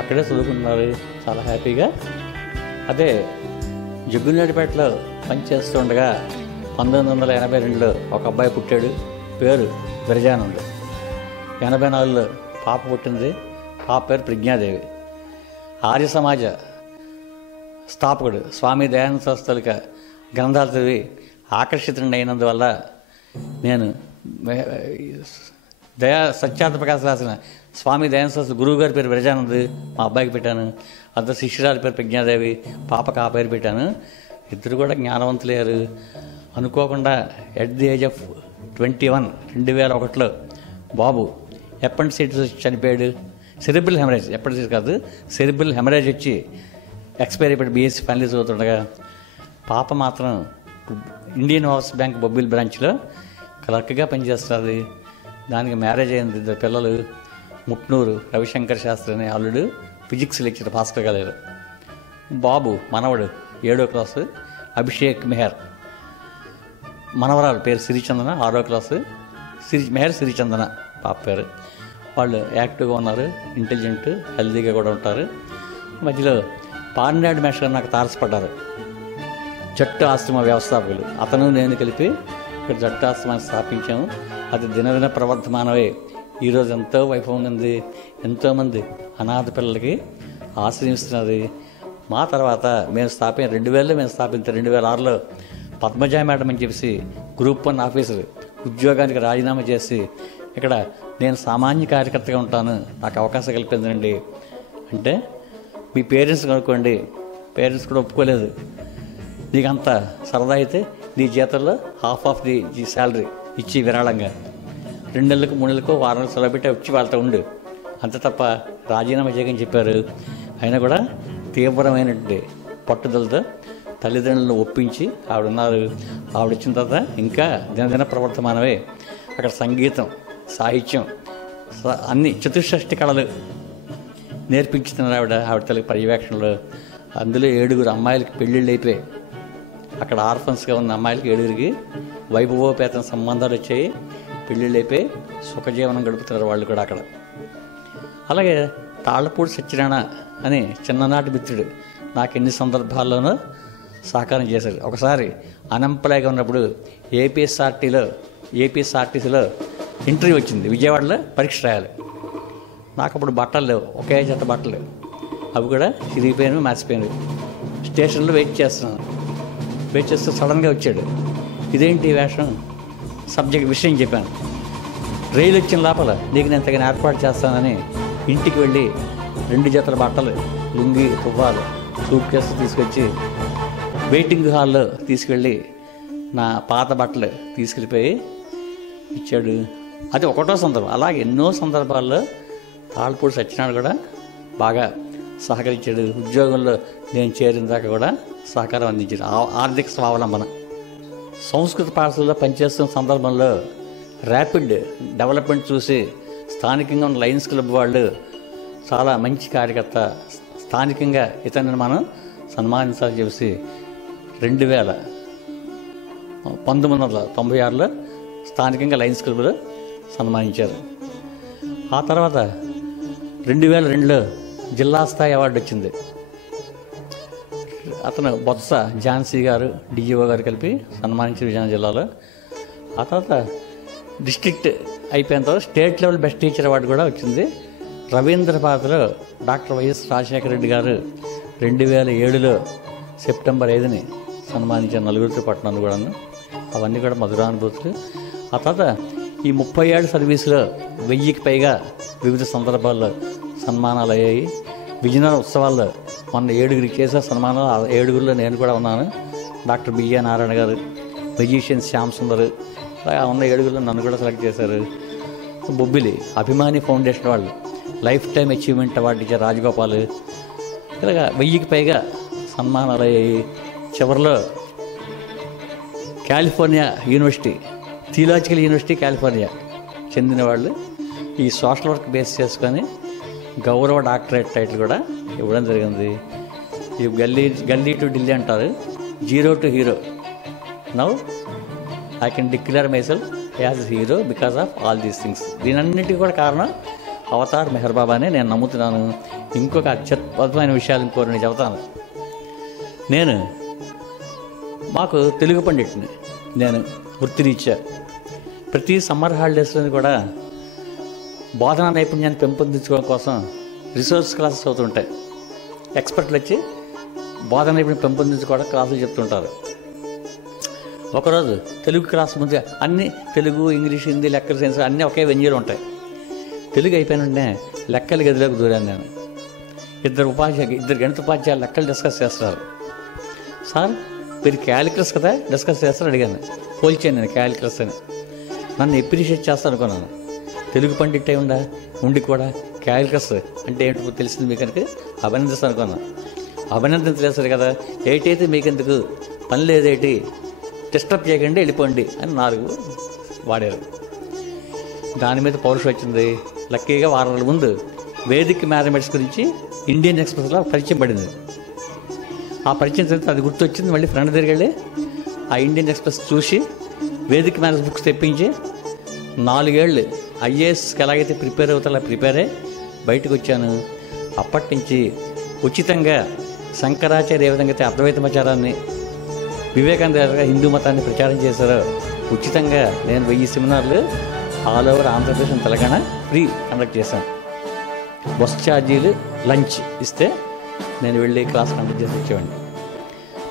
అక్కడే చదువుకుంటున్నారు చాలా హ్యాపీగా. అదే జగ్గునాయుడుపేటలో పనిచేస్తూ ఉండగా 1982లో ఒక అబ్బాయి పుట్టాడు, పేరు విరజానంద్. 84లో పాప పుట్టింది, పాప పేరు ప్రజ్ఞాదేవి. ఆర్య సమాజ స్థాపకుడు స్వామి దయానంద సరస్వతులక గ్రంథాలు చదివి ఆకర్షితుడిని అయినందువల్ల నేను సత్యార్థ ప్రకాశ్ రాసిన స్వామి దయానంద సరస్వతి గురువు గారి పేరు విరజానంద్ మా అబ్బాయికి పెట్టాను. అంత శిష్యురాలి పేరు ప్రజ్ఞాదేవి, పాపకు ఆ పేరు పెట్టాను. ఇద్దరు కూడా జ్ఞానవంతులయ్యారు. అనుకోకుండా ఎట్ ది ఏజ్ ఆఫ్ 21 2001లో బాబు ఎపెండిసైటిస్ వచ్చి చనిపోయాడు. సెరిబ్రల్ హెమరేజ్, ఎపెండిసైటిస్ కాదు, సెరిబ్రల్ హెమరేజ్ వచ్చి ఎక్స్పైర్ అయిపోయాడు. బీఎస్సీ ఫైనల్ చదువుతుండగా పాప మాత్రం ఇండియన్ ఓవర్స్ బ్యాంక్ బొబ్బిల్ బ్రాంచ్లో క్లర్క్గా పనిచేస్తుంది. దానికి మ్యారేజ్ అయింది, 2 పిల్లలు. ముట్నూరు రవిశంకర్ శాస్త్రి అనే అల్లుడు ఫిజిక్స్ లెక్చర్ భాస్కర్ గారు. బాబు మనవడు 7వ క్లాసు అభిషేక్ మెహర్. మనవరాలు పేరు సిరిచందన 6వ క్లాసు మెహర్ సిరిచందన పాప పేరు. వాళ్ళు యాక్టివ్గా ఉన్నారు, ఇంటెలిజెంట్, హెల్తీగా కూడా ఉంటారు. మధ్యలో పార్నాడు మేస్టర్ నాకు తారసపడ్డారు. జట్టు ఆశ్రమ వ్యవస్థాపకులు అతను నేను కలిపి ఇక్కడ జట్టు ఆశ్రమాన్ని స్థాపించాము. అది దినదిన ప్రవర్ధమానమై ఈరోజు ఎంతో వైభవంగా ఉంది. ఎంతోమంది అనాథ పిల్లలకి ఆశ్రయిస్తున్నది. మా తర్వాత మేము 2000లో మేము స్థాపించాం. 2006లో పద్మజా మేడం అని చెప్పేసి గ్రూప్ 1 ఆఫీసర్ ఉద్యోగానికి రాజీనామా చేసి ఇక్కడ నేను సామాన్య కార్యకర్తగా ఉంటాను, నాకు అవకాశం కల్పించండి అంటే మీ పేరెంట్స్ కనుక్కోండి. పేరెంట్స్ కూడా ఒప్పుకోలేదు. నీకు అంత సరదా అయితే నీ జీతంలో హాఫ్ ఆఫ్ ది శాలరీ ఇచ్చి విరాళంగా 2 నెలలకు 3 నెలలకు వారానికి సెలవు పెట్టి వచ్చి వాళ్ళతో ఉండు, అంతే తప్ప రాజీనామా చేయని చెప్పారు. అయినా కూడా తీవ్రమైనటువంటి పట్టుదలతో తల్లిదండ్రులను ఒప్పించి ఆవిడున్నారు. ఆవిడ వచ్చిన తర్వాత ఇంకా దినదిన ప్రవర్తమానమే. అక్కడ సంగీతం, సాహిత్యం, అన్ని చతుషష్ఠి కళలు నేర్పించుతున్నారు ఆవిడ తల్లి పర్యవేక్షణలో. అందులో 7 అమ్మాయిలకి పెళ్ళిళ్ళు అయిపోయాయి. అక్కడ ఆర్ఫన్స్గా ఉన్న అమ్మాయిలకి 7 వైభవోపేతం సంబంధాలు వచ్చాయి, పెళ్ళిళ్ళు అయిపోయి సుఖజీవనం గడుపుతున్నారు వాళ్ళు కూడా అక్కడ. అలాగే తాళ్ళపూడి సత్యనారాయణ అని చిన్ననాటి మిత్రుడు నాకు ఎన్ని సందర్భాల్లోనూ సహకారం చేశారు. ఒకసారి అనంపలేగా ఉన్నప్పుడు ఏపీఎస్ఆర్టీసీలో ఇంటర్వ్యూ వచ్చింది. విజయవాడలో పరీక్ష రాయాలి. నాకు అప్పుడు బట్టలు లేవు, ఒకే జత బట్టలు, అవి కూడా చిరిగిపోయాను, మర్చిపోయాను. స్టేషన్లో వెయిట్ చేస్తున్నాను. వెయిట్ చేస్తూ సడన్గా వచ్చాడు. ఇదేంటి వేషం, సబ్జెక్ట్ విషయం చెప్పాను. రైలు వచ్చిన లోపల నీకు నేను తగిన ఏర్పాటు చేస్తానని ఇంటికి వెళ్ళి 2 జతల బట్టలు, లుంగి, తువ్వాలు, సూట్ కేసు తీసుకొచ్చి వెయిటింగ్ హాల్లో తీసుకెళ్ళి నా పాత బట్టలు తీసుకెళ్ళిపోయి ఇచ్చాడు. అది ఒకటో సందర్భం. అలాగే ఎన్నో సందర్భాల్లో తాళ్ళపూడి సత్యనారాయణ కూడా బాగా సహకరించాడు. ఉద్యోగంలో నేను చేరిన దాకా కూడా సహకారం అందించాడు. ఆర్థిక స్వావలంబన. సంస్కృత పాఠశాలలో పనిచేస్తున్న సందర్భంలో ర్యాపిడ్ డెవలప్మెంట్ చూసి స్థానికంగా ఉన్న లయన్స్ క్లబ్ వాళ్ళు చాలా మంచి కార్యకర్త, స్థానికంగా ఇతన్ని మనం సన్మానించాలని చెప్పి 1996లో స్థానికంగా లయన్స్ క్లబ్లో సన్మానించారు. ఆ తర్వాత 2002లో జిల్లా స్థాయి అవార్డు వచ్చింది. అతను బొత్స ఝాన్సీ గారు, డిఈఓ గారు కలిపి సన్మానించారు విజయనగరం జిల్లాలో. ఆ తర్వాత డిస్ట్రిక్ట్ అయిపోయిన తర్వాత state level best teacher award కూడా వచ్చింది. రవీంద్ర భారతిలో డాక్టర్ వైఎస్ రాజశేఖర రెడ్డి గారు 2007లో సెప్టెంబర్ 5ని సన్మానించారు. 4 పట్టణాలు కూడా. అవన్నీ కూడా మధురానుభూతులు. ఆ తర్వాత ఈ 30 ఏళ్ళ సర్వీసులో 1000కి పైగా వివిధ సందర్భాల్లో సన్మానాలు అయ్యాయి. విజయనగరం ఉత్సవాల్లో మొన్న 7 చేసే సన్మానాలు, 7లో నేను కూడా ఉన్నాను. డాక్టర్ బిఏ నారాయణ గారు, మెజిషియన్ శ్యామ్ సుందర్, అలా ఉన్న 7 నన్ను కూడా సెలెక్ట్ చేశారు. బొబ్బిలి అభిమాని ఫౌండేషన్ వాళ్ళు లైఫ్ టైం అచీవ్మెంట్ అవార్డు ఇచ్చారు రాజగోపాల్. ఇలాగా 1000కి పైగా సన్మానాలు అయ్యాయి. చివరిలో California university, theological university California చెందిన వాళ్ళు ఈ సోషల్ వర్క్ బేస్ చేసుకొని గౌరవ డాక్టరేట్ టైటిల్ కూడా ఇవ్వడం జరిగింది. ఈ గల్లీ టు ఢిల్లీ అంటారు, zero to hero. Now I can declare myself as hero because of all these things. దీనన్నిటికీ కూడా కారణం అవతార్ మెహర్ బాబా అని నేను నమ్ముతున్నాను. ఇంకొక అత్యద్భుతమైన విషయాలు నేను చెబుతాను. మాకు తెలుగు పండిట్ని నేను వృత్తిరీత్యా ప్రతి సమ్మర్ హాలిడేస్లో కూడా బోధనా నైపుణ్యాన్ని పెంపొందించుకోవడం కోసం రిసోర్స్ క్లాసెస్ అవుతుంటాయి. ఎక్స్పర్ట్లు వచ్చి బోధన నైపుణ్యం పెంపొందించుకోవడం క్లాసులు చెప్తుంటారు. ఒకరోజు తెలుగు క్లాస్ ముందు అన్నీ తెలుగు, ఇంగ్లీష్, హిందీ, లెక్కలు, సైన్స్ అన్నీ ఒకే వెన్యూలో ఉంటాయి. తెలుగు అయిపోయిన వెంటనే లెక్కల గదిలోకి దూరాను నేను. ఇద్దరు గణిత ఉపాధ్యాయులు లెక్కలు డిస్కస్ చేస్తారు. సార్ మీరు క్యాలిక్యులస్ కదా డిస్కస్ చేస్తారు అడిగాను. పోల్చాను నేను క్యాలిక్యులస్ అని. నన్ను ఎప్రిషియేట్ చేస్తాను అనుకున్నాను. తెలుగు పండిట్ అయి ఉండి కూడా క్యాలిక్యులస్ అంటే ఏంటో తెలిసింది మీకు కనుక అభినందిస్తాను అనుకున్నాను. అభినందించలేస్తారు కదా, ఏటైతే మీకెందుకు పని లేదేటి, డిస్టర్బ్ చేయకండి వెళ్ళిపోండి అని 4 వాడారు. దాని మీద పౌరుషం వచ్చింది. లక్కీగా 6 రోజుల ముందు వేదిక్ మ్యాథమెటిక్స్ గురించి ఇండియన్ ఎక్స్ప్రెస్లో పరిచయం పడింది. ఆ పరిచయం తర్వాత అది గుర్తొచ్చింది. మళ్ళీ ఫ్రెండ్ దగ్గరికి వెళ్ళి ఆ ఇండియన్ ఎక్స్ప్రెస్ చూసి వేదిక్ మ్యాథమెటిక్స్ బుక్స్ తెప్పించి 4 ఏళ్ళు ఐఏఎస్కి ఎలాగైతే ప్రిపేర్ అవుతారో ప్రిపేర్ అయ్యి బయటకు వచ్చాను. అప్పటి నుంచి ఉచితంగా శంకరాచార్య ఏ విధంగా అయితే అద్వైతమాచారాన్ని, వివేకానంద హిందూ మతాన్ని ప్రచారం చేశారో ఉచితంగా నేను 1000 సెమినార్లు all over Andhra Pradesh and Telangana free conduct చేశాను. బస్ ఛార్జీలు, లంచ్ ఇస్తే నేను వెళ్ళి క్లాస్ కండక్ట్ చేసి వచ్చేవాడిని.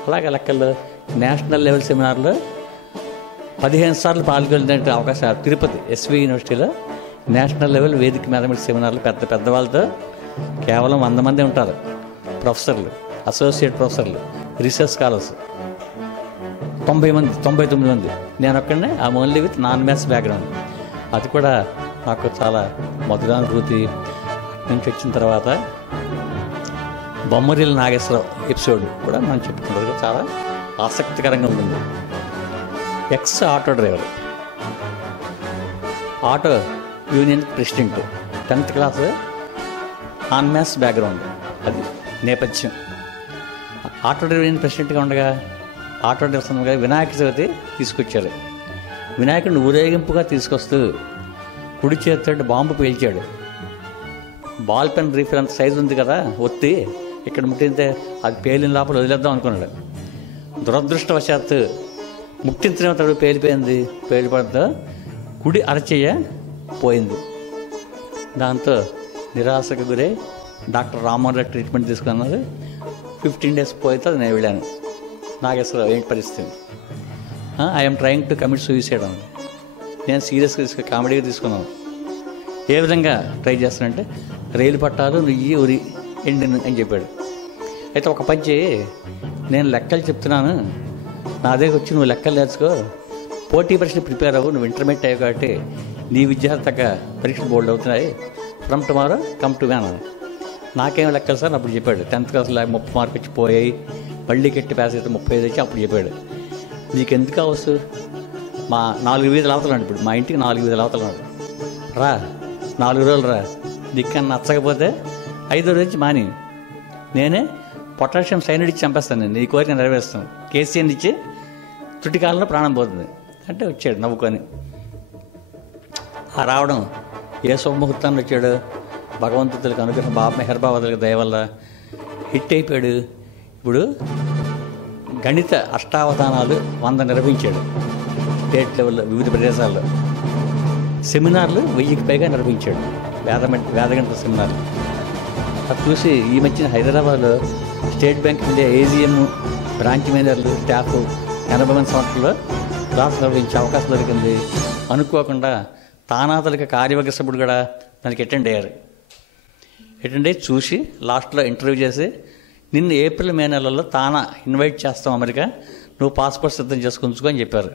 అలాగే లెక్కల్లో నేషనల్ లెవెల్ సెమినార్లో 15 సార్లు పాల్గొనే అవకాశం తిరుపతి ఎస్వి యూనివర్సిటీలో నేషనల్ లెవెల్ వేదిక మ్యాథమెటిక్స్ సెమినార్లు పెద్ద వాళ్ళతో కేవలం 100 మంది ఉంటారు. ప్రొఫెసర్లు, అసోసియేట్ ప్రొఫెసర్లు, రీసెర్చ్ స్కాలర్స్ 99 మంది. నేను ఒక్కడనే ఆ only with non maths background. అది కూడా నాకు చాలా మధురానుభూతి. నుంచి వచ్చిన తర్వాత బొమ్మరిల్ నాగేశ్వరరావు ఎపిసోడ్ కూడా మనం చెప్పుకున్నది చాలా ఆసక్తికరంగా ఉంటుంది. X auto driver, auto union president, 10th class, non maths background. అది నేపథ్యం. ఆటో డ్రైవర్ యూనియన్ ప్రెసిడెంట్గా ఉండగా ఆటో డ్రైవర్ వినాయక చవితి తీసుకొచ్చారు. వినాయకుడిని ఊరేగింపుగా తీసుకొస్తూ కుడి చేతితో బాంబు పేల్చాడు. బాల్ పెన్ రీఫిల్ అంత సైజు ఉంది కదా, ఒత్తి ఇక్కడ ముట్టితే అది పేలిన లోపల వదిలేద్దాం అనుకున్నాడు. దురదృష్టవశాత్తు ముట్టించిన తడు పేలిపోయింది. పేలిపడంతో కుడి అరచెయ్య పోయింది. దాంతో నిరాశకు గురై డాక్టర్ రామ్మోహన్ రెడ్డి ట్రీట్మెంట్ తీసుకున్నారు. 15 days పోయితే నేను వెళ్ళాను. నాగేశ్వరరావు ఏంటి పరిస్థితి, I'm trying to commit suicide అని. నేను సీరియస్గా కామెడీగా తీసుకున్నాను. ఏ విధంగా ట్రై చేస్తానంటే రైలు పట్టాలు నుయ్యి ఉరి ఎండిన అని చెప్పాడు. అయితే ఒక పంచి నేను లెక్కలు చెప్తున్నాను, నా దగ్గర వచ్చి నువ్వు లెక్కలు నేర్చుకో, పోటీ పరీక్షలు ప్రిపేర్ అవ్వు, నువ్వు ఇంటర్మీడియట్ అయ్యావు కాబట్టి నీ విద్యార్థి తగ్గ పరీక్షలు బోల్డ్ అవుతున్నాయి, from tomorrow come to van. నాకేం లెక్కలు సార్ అప్పుడు చెప్పాడు. 10th క్లాస్లో 30 మార్కులు వచ్చి పోయాయి, మళ్ళీ కట్టి పాస్ అయితే 35 వచ్చి అప్పుడు చెప్పాడు. నీకు ఎందుకు అవచ్చు, మా 4 వీధులు అవతలండి, ఇప్పుడు మా ఇంటికి 4 వీధులు అవతలన్నాడు, రా 4 రోజులు రా, దిక్కని నచ్చకపోతే 5వ రోజు మాని నేనే పొటాషియం సైనైడ్ ఇచ్చి చంపేస్తాను, నేను నీ కోరిక నెరవేరుస్తాను, కేసీఎన్ ఇచ్చి తుటి కాలంలో ప్రాణం పోతుంది అంటే వచ్చాడు నవ్వుకొని. ఆ రావడం ఏ శుభముహూర్తాన్ని వచ్చాడు, భగవంతుడికి అనుగ్రహం, మెహర్ బాబా దయ వల్ల హిట్ అయిపోయాడు. ఇప్పుడు గణిత అష్టావధానాలు 100 నిర్వహించాడు స్టేట్ లెవెల్లో, వివిధ ప్రదేశాల్లో. సెమినార్లు 1000కి పైగా నిర్వహించాడు, వేదగణిత సెమినార్లు. అది చూసి ఈ మధ్యన హైదరాబాద్లో state bank India AGM branch మేనేజర్లు స్టాఫ్ 80 మంది సంవత్సరంలో క్లాస్ నిర్వహించే అవకాశం దొరికింది. అనుకోకుండా తానాతలిక కార్యవర్గ సభ్యుడు కూడా దానికి అటెండ్ అయ్యారు. అటెండ్ అయ్యి చూసి లాస్ట్లో ఇంటర్వ్యూ చేసి నిన్ను ఏప్రిల్ మే నెలల్లో తానా ఇన్వైట్ చేస్తాం అమెరికా, నువ్వు పాస్పోర్ట్ సిద్ధం చేసుకుంచుకో అని చెప్పారు.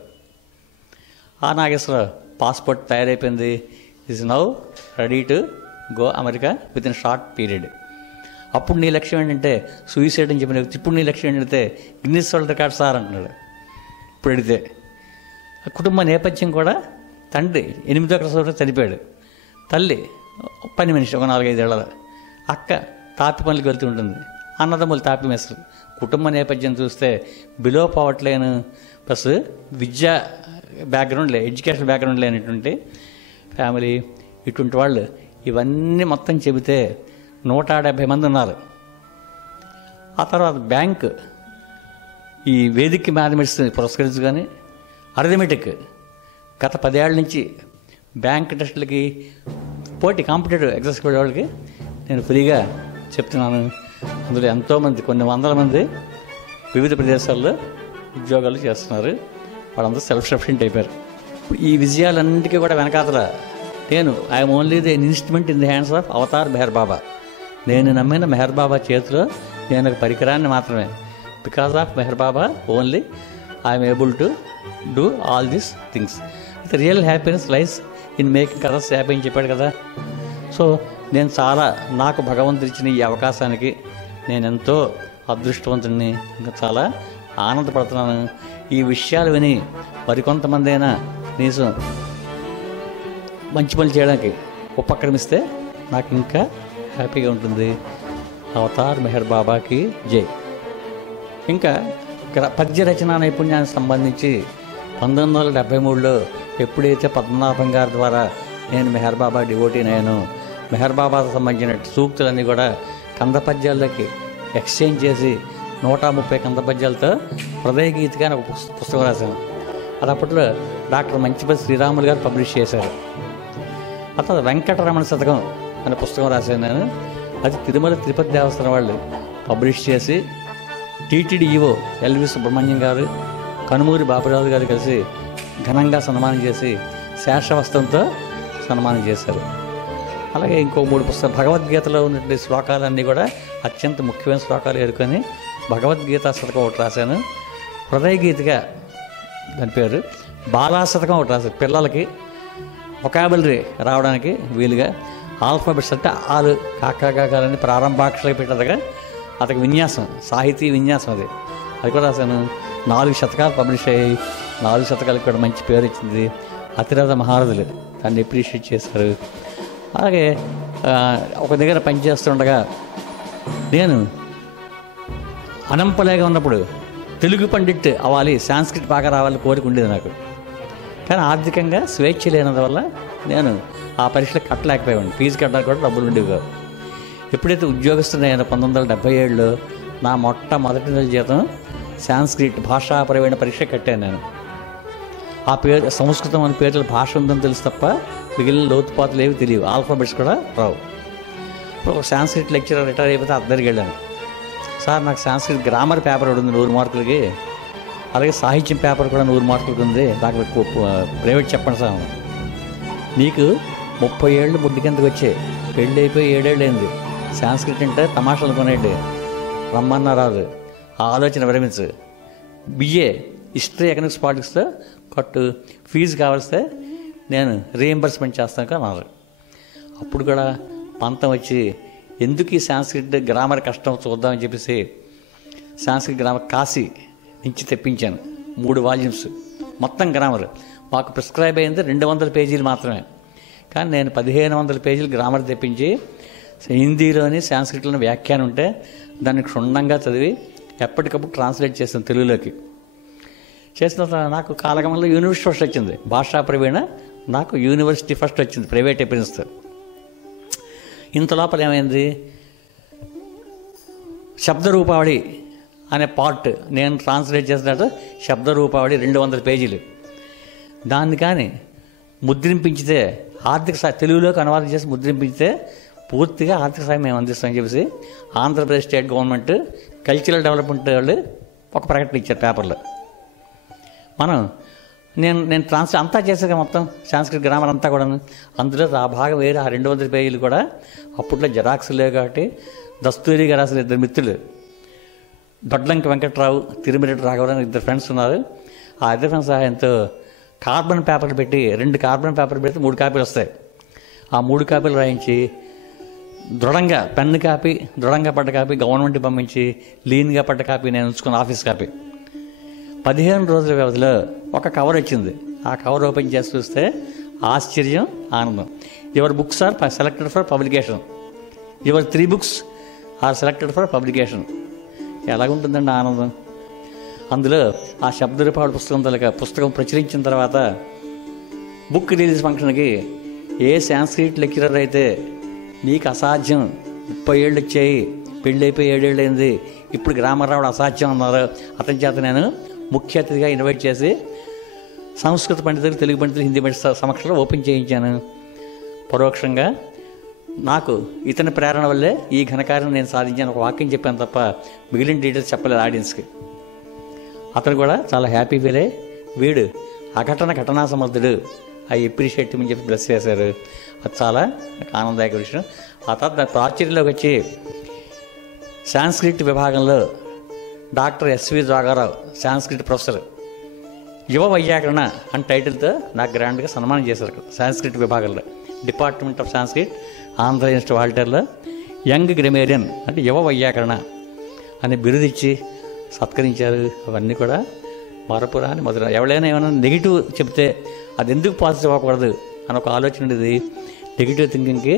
నాగేశ్వరరావు పాస్పోర్ట్ తయారైపోయింది, is now ready to go America with in short period. అప్పుడు నీ లక్ష్యం ఏంటంటే సూసైడ్ అని చెప్పిన వ్యక్తి ఇప్పుడు నీ లక్ష్యం ఏంటంటే గిన్నిస్ వరల్డ్ రికార్డ్ సార్ అంటున్నాడు. ఇప్పుడు అడిగితే కుటుంబ నేపథ్యం కూడా తండ్రి 8వ క్లాస్ చనిపోయాడు, తల్లి పని మనిషి ఒక 4-5 ఏళ్ళ, అక్క తాపి పనులకు వెళ్తూ ఉంటుంది, అన్నదమ్ములు తాపి మెస్సులు. కుటుంబ నేపథ్యం చూస్తే బిలో పవర్టీ లైన్ ప్లస్ విద్యా బ్యాక్గ్రౌండ్ ఎడ్యుకేషన్ బ్యాక్గ్రౌండ్ లేనటువంటి ఫ్యామిలీ, ఇటువంటి వాళ్ళు ఇవన్నీ మొత్తం చెబితే 170 మంది ఉన్నారు. ఆ తర్వాత బ్యాంక్ ఈ వేదిక మ్యాథమెటిక్స్ పురస్కరించుకొని అర్థమెటిక్ గత 10 ఏళ్ళ నుంచి బ్యాంక్ టెస్టులకి పోటీ కాంపిటేటివ్ ఎగ్జామ్స్కి వెళ్ళే వాళ్ళకి నేను ఫ్రీగా చెప్తున్నాను. అందులో ఎంతోమంది కొన్ని వందల మంది వివిధ ప్రదేశాల్లో ఉద్యోగాలు చేస్తున్నారు. వాళ్ళందరూ సెల్ఫ్ సఫిషియెంట్ అయిపోయారు. ఈ విజయాలన్నింటికీ కూడా వెనకాతల నేను I'm only the instrument in the hands of Avatar Meher Baba. నేను నమ్మిన మెహర్ బాబా చేతిలో నేను ఒక పరికరాన్ని మాత్రమే. Because of Meher Baba only I'm able to do all these things. The real happiness lies in making others happy అని చెప్పాడు కదా. సో నేను చాలా నాకు భగవంతుడు ఇచ్చిన ఈ అవకాశానికి నేను ఎంతో అదృష్టవంతుడిని, ఇంకా చాలా ఆనందపడుతున్నాను. ఈ విషయాలు విని మరికొంతమంది అయినా కనీసం మంచి పనులు చేయడానికి ఉపక్రమిస్తే నాకు ఇంకా హ్యాపీగా ఉంటుంది. అవతార్ మెహర్ బాబాకి జై. ఇంకా పద్య రచనా నైపుణ్యానికి సంబంధించి 1973లో ఎప్పుడైతే పద్మనాభం గారి ద్వారా నేను మెహర్ బాబా డివోటీని అయ్యాను, మెహర్ బాబాకు సంబంధించిన సూక్తులన్నీ కూడా కంద పద్యాల్లోకి ఎక్స్చేంజ్ చేసి 130 కంద పద్యాలతో హృదయ గీతిగా అని ఒక పుస్తకం రాశాను. అది అప్పట్లో డాక్టర్ మంచిపల్లి శ్రీరాములు గారు పబ్లిష్ చేశారు. ఆ తర్వాత వెంకటరమణ శతకం అనే పుస్తకం రాశాను నేను. అది తిరుమల తిరుపతి దేవస్థానం వాళ్ళు పబ్లిష్ చేసి టీటీడీ ఈవో ఎల్వి సుబ్రహ్మణ్యం గారు, కనుమూరి బాపురాజు గారు కలిసి ఘనంగా సన్మానం చేసి శేషవస్త్రంతో సన్మానం చేశారు. అలాగే ఇంకో 3 పుస్తకాలు భగవద్గీతలో ఉన్నటువంటి శ్లోకాలన్నీ కూడా అత్యంత ముఖ్యమైన శ్లోకాలు ఎదుర్కొని భగవద్గీత శతకం ఒకటి రాశాను. హృదయ గీతిగా దాని పేరు. బాలా శతకం ఒకటి రాశాను, పిల్లలకి వొకాబులరీ రావడానికి వీలుగా. ఆల్ఫాబెట్స్ అంటే ఆలు కాకాకాలని ప్రారంభాక్షరాలు పెట్టేదిగా అతనికి విన్యాసం, సాహితీ విన్యాసం అది కూడా రాశాను. 4 శతకాలు పబ్లిష్ అయ్యాయి. 4 శతకాలకు కూడా మంచి పేరు ఇచ్చింది. అతిరథ మహారథులు దాన్ని అప్రిషియేట్ చేశారు. అలాగే ఒక దగ్గర పనిచేస్తుండగా నేను అనంపలేగా ఉన్నప్పుడు తెలుగు పండిట్ అవ్వాలి, సాంస్క్రిట్ బాగా రావాలని కోరిక ఉండేది నాకు. కానీ ఆర్థికంగా స్వేచ్ఛ లేనందువల్ల నేను ఆ పరీక్షలకు కట్టలేకపోయాను. ఫీజు కట్టడానికి కూడా డబ్బులు ఉండేవి కావు. ఎప్పుడైతే ఉద్యోగస్తున్న 1977లో నా మొట్టమొదటి నెల జీతం సాంస్క్రిట్ భాషా ప్రవీణ పరీక్ష కట్టాను నేను. ఆ పేరు సంస్కృతం అనే పేర్ల భాష ఉందని తెలుసు తప్ప మిగిలిన లోతుపాతులు ఏవి తెలియవు, ఆల్ఫాబెట్స్ కూడా రావు. ఇప్పుడు ఒక సాంస్క్రిట్ లెక్చరర్ రిటైర్ అయిపోతే అద్దరికి వెళ్ళాను. సార్ నాకు సాంస్క్రిట్ గ్రామర్ పేపర్ ఒకటి ఉంది 100 మార్కులకి, అలాగే సాహిత్యం పేపర్ కూడా 100 మార్కులకి ఉంది, నాకు ప్రైవేట్ చెప్పండి సార్. నీకు 30 ఏళ్ళు బుడ్డి కిందకి వచ్చాయి, పెళ్ళి అయిపోయి 7 ఏళ్ళు అయింది, సాంస్క్రిట్ అంటే తమాషాలు కొనేయండి, రమ్మన్నా రాదు, ఆ ఆలోచన విరమించు, బిఏ హిస్టరీ ఎకనామిక్స్ పాలిటిక్స్లో కట్టు, ఫీజు కావాల్స్తే నేను రీఎంబర్స్మెంట్ చేస్తాను అన్నారు. అప్పుడు కూడా పంతం వచ్చి ఎందుకు ఈ సాంస్క్రిట్ గ్రామర్ కష్టం చూద్దామని చెప్పేసి సాంస్క్రిట్ గ్రామర్ కాశీ నుంచి తెప్పించాను. 3 వాల్యూమ్స్ మొత్తం గ్రామర్. మాకు ప్రిస్క్రైబ్ అయింది 200 పేజీలు మాత్రమే, కానీ నేను 1500 పేజీలు గ్రామర్ తెప్పించి హిందీలోని సాంస్క్రిట్లోని వ్యాఖ్యానం ఉంటే దాన్ని క్షుణ్ణంగా చదివి ఎప్పటికప్పుడు ట్రాన్స్లేట్ చేస్తాను తెలుగులోకి. చేసిన తర్వాత నాకు కాలగమంలో యూనివర్సిటీ ఫస్ట్ వచ్చింది, భాషా ప్రవీణ నాకు యూనివర్సిటీ ఫస్ట్ వచ్చింది ప్రైవేట్ అపిరెన్స్తో. ఇంత లోపల ఏమైంది, శబ్దరూపావళి అనే పార్ట్ నేను ట్రాన్స్లేట్ చేసినట్టు శబ్దరూపావళి 200 పేజీలు, దాన్ని కానీ ముద్రింపించితే తెలుగులోకి అనువాదం చేసి ముద్రింపించితే పూర్తిగా ఆర్థిక సాయం మేము అందిస్తామని చెప్పేసి Andhra Pradesh state government cultural development వాళ్ళు ఒక ప్రకటన ఇచ్చారు పేపర్లో. నేను ట్రాన్స్లేట్ అంతా చేసాక మొత్తం సాంస్క్రిట్ గ్రామర్ అంతా కూడా అందులో ఆ భాగం వేరే ఆ 200 పేజీలు కూడా అప్పట్లో జెరాక్స్ లేవు కాబట్టి దస్తూరి గారు అసలు 2 మిత్రులు దొడ్లంకి వెంకట్రావు, తిరుమిరెడ్డి రాఘవరావు ఇద్దరు ఫ్రెండ్స్ ఉన్నారు. ఆ ఇద్దరు ఫ్రెండ్స్ సహాయంతో కార్బన్ పేపర్లు పెట్టి 2 కార్బన్ పేపర్లు పెడితే 3 కాపీలు వస్తాయి. ఆ 3 కాపీలు రాయించి దృఢంగా పెన్ను కాపీ, దృఢంగా పడ్డ కాపీ గవర్నమెంట్కి పంపించి లీన్గా పడ్డ కాపీ నేను ఉంచుకున్న ఆఫీస్ కాపీ. 15 రోజుల వ్యవధిలో ఒక కవర్ వచ్చింది. ఆ కవర్ ఓపెన్ చేసి చూస్తే ఆశ్చర్యం, ఆనందం. Your books are selected for publication, your 3 books are selected for publication. ఎలాగుంటుందండి ఆనందం. అందులో ఆ శబ్దరూపాడు పుస్తకం ప్రచురించిన తర్వాత బుక్ రిలీజ్ ఫంక్షన్కి ఏ సాంస్క్రిట్ లెక్చరర్ అయితే నీకు అసాధ్యం, 30 ఏళ్ళు వచ్చాయి, పెళ్ళి అయిపోయి 7 ఏళ్ళు అయింది, ఇప్పుడు గ్రామర్ రావడం అసాధ్యం అన్నారు, అతని చేత నేను ముఖ్య అతిథిగా ఇన్వైట్ చేసి సంస్కృత పండితులు, తెలుగు పండితులు, హిందీ పండితుల సమక్షంలో ఓపెన్ చేయించాను. పరోక్షంగా నాకు ఇతని ప్రేరణ వల్లే ఈ ఘనకార్యం నేను సాధించాను ఒక వాక్యం చెప్పాను తప్ప మిగిలిన డీటెయిల్స్ చెప్పలేదు ఆడియన్స్కి. అతను కూడా చాలా హ్యాపీ ఫీల్ అయ్యి వీడు ఘటనా సమర్థుడు, ఐ అప్రిషియేట్ అని చెప్పి బ్లెస్ చేశారు. అది చాలా ఆనందదాయక విషయం. ఆ తర్వాత ప్రాచుర్యంలోకి వచ్చి సాంస్క్రిట్ విభాగంలో డాక్టర్ ఎస్వి రాఘవరావు, సాంస్క్రిట్ ప్రొఫెసర్, యువ వైయాకరణ అని టైటిల్తో నాకు గ్రాండ్గా సన్మానం చేశారు. సాంస్క్రిట్ విభాగంలో department of Sanskrit, Andhra university వాల్టర్లో యంగ్ గ్రామేరియన్ అంటే యువ వైయాకరణ అని బిరుదిచ్చి సత్కరించారు. అవన్నీ కూడా మరపురాని మధుర. ఎవరైనా ఏమైనా నెగిటివ్ చెప్తే అది ఎందుకు పాజిటివ్ అవ్వకూడదు అని ఒక ఆలోచన ఉండేది. నెగిటివ్ థింకింగ్కి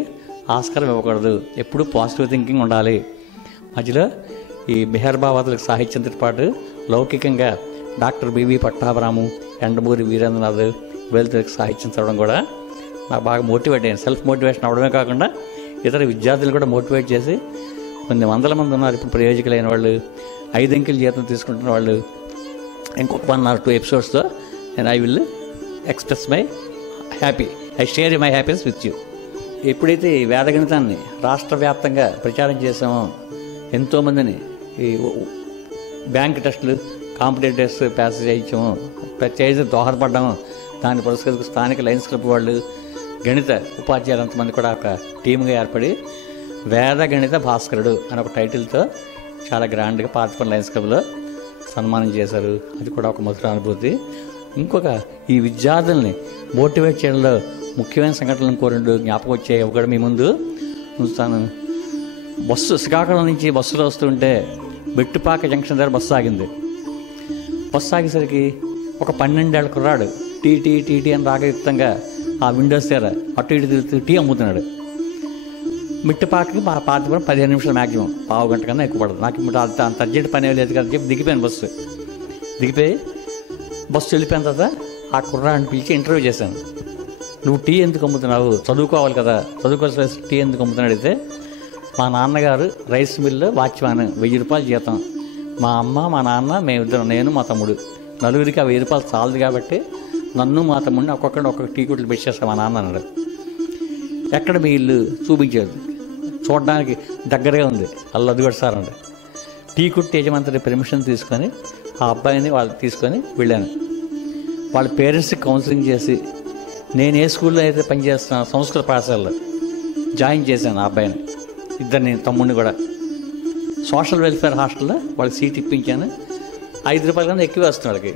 ఆస్కారం ఇవ్వకూడదు, ఎప్పుడు పాజిటివ్ థింకింగ్ ఉండాలి. మధ్యలో ఈ మెహర్ బాబాతులకు సాహిత్యంతో పాటు లౌకికంగా డాక్టర్ బివి పట్టాభరాము, ఎండమూరి వీరేంద్రనాథ్ వీళ్ళతో సాహిత్యం చదవడం కూడా నాకు బాగా మోటివేట్ అయ్యాను. సెల్ఫ్ మోటివేషన్ అవ్వడమే కాకుండా ఇతర విద్యార్థులు కూడా మోటివేట్ చేసి కొన్ని వందల మంది ఉన్నారు ఇప్పుడు ప్రయోజకులైన వాళ్ళు, 5 అంకెల జీతం తీసుకుంటున్న వాళ్ళు. ఇంకొక 1 or 2 ఎపిసోడ్స్తో నేను I will express my happy, I share my happiness with you. ఎప్పుడైతే ఈ వేదగణితాన్ని రాష్ట్ర వ్యాప్తంగా ప్రచారం చేసామో, ఎంతోమందిని ఈ బ్యాంక్ టెస్టులు, కాంపిటేటివ్ టెస్ట్ పాస్ చేయించాము, చేసి దోహదపడ్డాము. దాన్ని పురస్కరించుకు స్థానిక లయన్స్ క్లబ్ వాళ్ళు, గణిత ఉపాధ్యాయులు అంతమంది కూడా ఒక టీమ్గా ఏర్పడి వేద గణిత భాస్కరుడు అని ఒక టైటిల్తో చాలా గ్రాండ్గా పార్టిపల్ లయన్స్ క్లబ్లో సన్మానం చేశారు. అది కూడా ఒక మధుర అనుభూతి. ఇంకొక ఈ విద్యార్థుల్ని మోటివేట్ చేయడంలో ముఖ్యమైన సంఘటనలు కోరిండు జ్ఞాపకం వచ్చే ఒకటి మీ ముందు ఉంచుతాను. శ్రీకాకుళం నుంచి బస్సులో వస్తుంటే మెట్టుపాక జంక్షన్ దగ్గర బస్సు ఆగింది. బస్సు ఆగేసరికి ఒక 12 ఏళ్ల కుర్రాడు టీ అని రాగయుక్తంగా ఆ విండోస్ దగ్గర అటు ఇటు తిరుగుతూ టీ అమ్ముతున్నాడు. మిట్టుపాకకి మా పాతిపురం 15 నిమిషాలు మ్యాక్సిమం, పావు గంట కన్నా ఎక్కువ పడదు. నాకు ఇప్పుడు అంత అర్జెంట్ పని లేదు కదా చెప్పి దిగిపోయాను. బస్సు వెళ్ళిపోయిన తర్వాత ఆ కుర్రాడిని పిలిచి ఇంటర్వ్యూ చేశాను. నువ్వు టీ ఎందుకు అమ్ముతున్నావు, చదువుకోవాలి కదా, చదువుకోవాల్సి టీ ఎందుకు అమ్ముతున్నాడు అడిగితే, మా నాన్నగారు రైస్ మిల్లు వాచ్మ్యాన్, 1000 రూపాయలు జీతం. మా అమ్మ, మా నాన్న, మేమిద్దరం, నేను మా తమ్ముడు, నలుగురికి ఆ 1000 రూపాయలు చాలదు కాబట్టి నన్ను మా తమ్ముడిని ఒక్కొక్క టీ కొట్లు పెట్టేస్తాను మా నాన్న అన్నాడు. ఎక్కడ మీ ఇల్లు చూపించాడు, చూడడానికి దగ్గరగా ఉంది, అది కూడా సార్ అండి. టీ కొట్టు యజమంత్రి పర్మిషన్ తీసుకొని ఆ అబ్బాయిని వాళ్ళు తీసుకొని వెళ్ళాను. వాళ్ళ పేరెంట్స్కి కౌన్సిలింగ్ చేసి నేను ఏ స్కూల్లో అయితే పనిచేస్తున్నాను సంస్కృత పాఠశాలలో జాయిన్ చేశాను ఆ అబ్బాయిని, ఇద్దరిని, తమ్ముడిని కూడా. సోషల్ వెల్ఫేర్ హాస్టల్లో వాళ్ళకి సీట్ ఇప్పించాను. 5 రూపాయల కన్నా ఎక్కువ వస్తుంది వాళ్ళకి.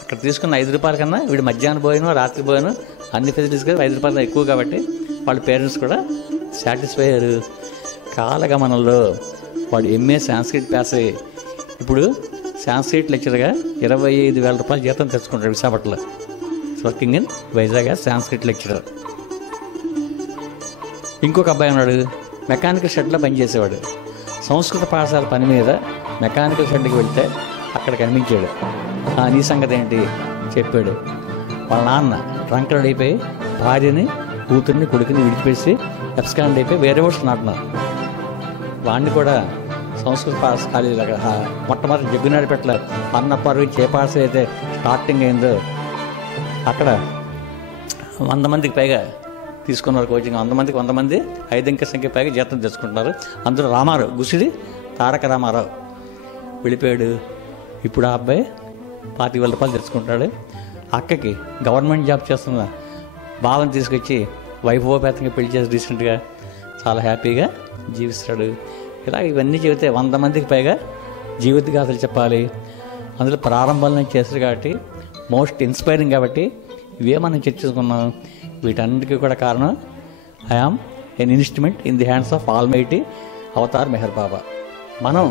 అక్కడ తీసుకున్న 5 రూపాయల కన్నా వీడు మధ్యాహ్నం పోయాను, రాత్రి పోయాను, అన్ని ఫెసిలిటీస్ కదా 5 రూపాయలు ఎక్కువ కాబట్టి వాళ్ళ పేరెంట్స్ కూడా సాటిస్ఫై అయ్యారు. కాలగమనంలో వాడు ఎంఏ సాంస్క్రిట్ పాస్ అయ్యి ఇప్పుడు సాంస్క్రిట్ లెక్చర్గా 25,000 రూపాయలు జీతం తెచ్చుకుంటాడు విశాఖపట్నంలో. Working in Vizag Sanskrit lecturer. ఇంకొక అబ్బాయి ఉన్నాడు, మెకానికల్ షెడ్లో పనిచేసేవాడు. సంస్కృత పాఠశాల పని మీద మెకానికల్ షెడ్కి వెళ్తే అక్కడ కనిపించాడు. నీ సంగతి ఏంటి చెప్పాడు. వాళ్ళ నాన్న డ్రంకర్డ్ అయిపోయి భార్యని, కూతుర్ని, కొడుకుని విడిచిపెట్టి ఎబ్స్కాండ్ అయిపోయి వేరే వర్డ్స్ నాటున్నారు. వాడిని కూడా సంస్కృత కాలేజీలో మొట్టమొదటి జగ్గునాడిపేటలో అన్నపర్వి ఏ పాఠశాల అయితే స్టార్టింగ్ అయిందో అక్కడ 100 మందికి పైగా తీసుకున్నారు కోచింగ్. 100 మంది 5 అంకెల సంఖ్య పైగా జీతం తెచ్చుకుంటున్నారు. అందులో రామారావు, గుసిడి తారక రామారావు వెళ్ళిపోయాడు. ఇప్పుడు ఆ అబ్బాయి 25,000 రూపాయలు తెచ్చుకుంటాడు. అక్కకి గవర్నమెంట్ జాబ్ చేస్తున్న బావని తీసుకొచ్చి వైభవపేతంగా పెళ్లి చేసి రీసెంట్గా చాలా హ్యాపీగా జీవిస్తాడు. ఇలా ఇవన్నీ చెబితే 100 మందికి పైగా జీవిత గాథలు చెప్పాలి. అందులో ప్రారంభాల నుంచి చేస్తారు కాబట్టి మోస్ట్ ఇన్స్పైరింగ్ కాబట్టి ఇవే మనం చర్చించుకున్నాం. వీటన్నిటికీ కూడా కారణం I am an instrument in the hands of almighty Avatar Meher Baba. మనం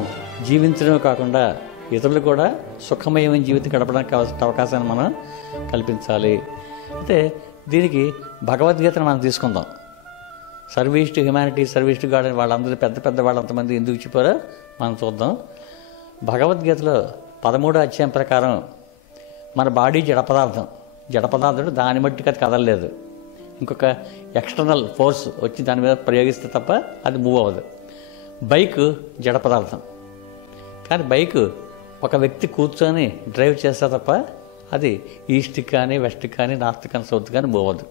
జీవించడమే కాకుండా ఇతరులు కూడా సుఖమయమైన జీవితం గడపడానికి కావాల్సిన అవకాశాన్ని మనం కల్పించాలి. అయితే దీనికి భగవద్గీతను మనం తీసుకుందాం. Service to humanity, service to God అని వాళ్ళందరూ పెద్ద పెద్ద వాళ్ళు అంతమంది ఎందుకు చెప్పారో మనం చూద్దాం. భగవద్గీతలో 13వ అధ్యాయం ప్రకారం మన బాడీ జడ పదార్థం దాన్ని బట్టి అది కదలలేదు. ఇంకొక ఎక్స్టర్నల్ ఫోర్స్ వచ్చి దాని మీద ప్రయోగిస్తే తప్ప అది మూవ్ అవ్వదు. బైక్ జడ పదార్థం, కానీ బైక్ ఒక వ్యక్తి కూర్చొని డ్రైవ్ చేస్తే తప్ప అది ఈస్ట్కి కానీ వెస్ట్కి కానీ నార్త్ కానీ సౌత్ కానీ మూవ్ అవ్వదు.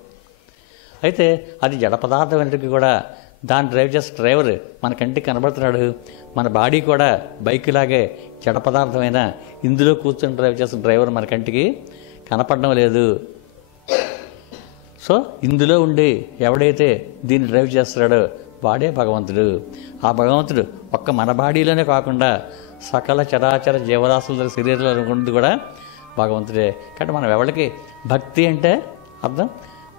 అయితే అది జడ పదార్థం వెంటకి కూడా దాన్ని డ్రైవ్ చేసే డ్రైవర్ మన కంటికి కనబడుతున్నాడు. మన బాడీ కూడా బైక్ లాగే జడ పదార్థమైన ఇందులో కూర్చొని డ్రైవ్ చేసిన డ్రైవర్ మన కంటికి కనపడడం లేదు. సో ఇందులో ఉండి ఎవడైతే దీన్ని డ్రైవ్ చేస్తున్నాడో వాడే భగవంతుడు. ఆ భగవంతుడు ఒక్క మన బాడీలోనే కాకుండా సకల చరాచర జీవరాశుల శరీరంలో ఉంది కూడా భగవంతుడే. కాబట్టి మనం ఎవరికి భక్తి అంటే అర్థం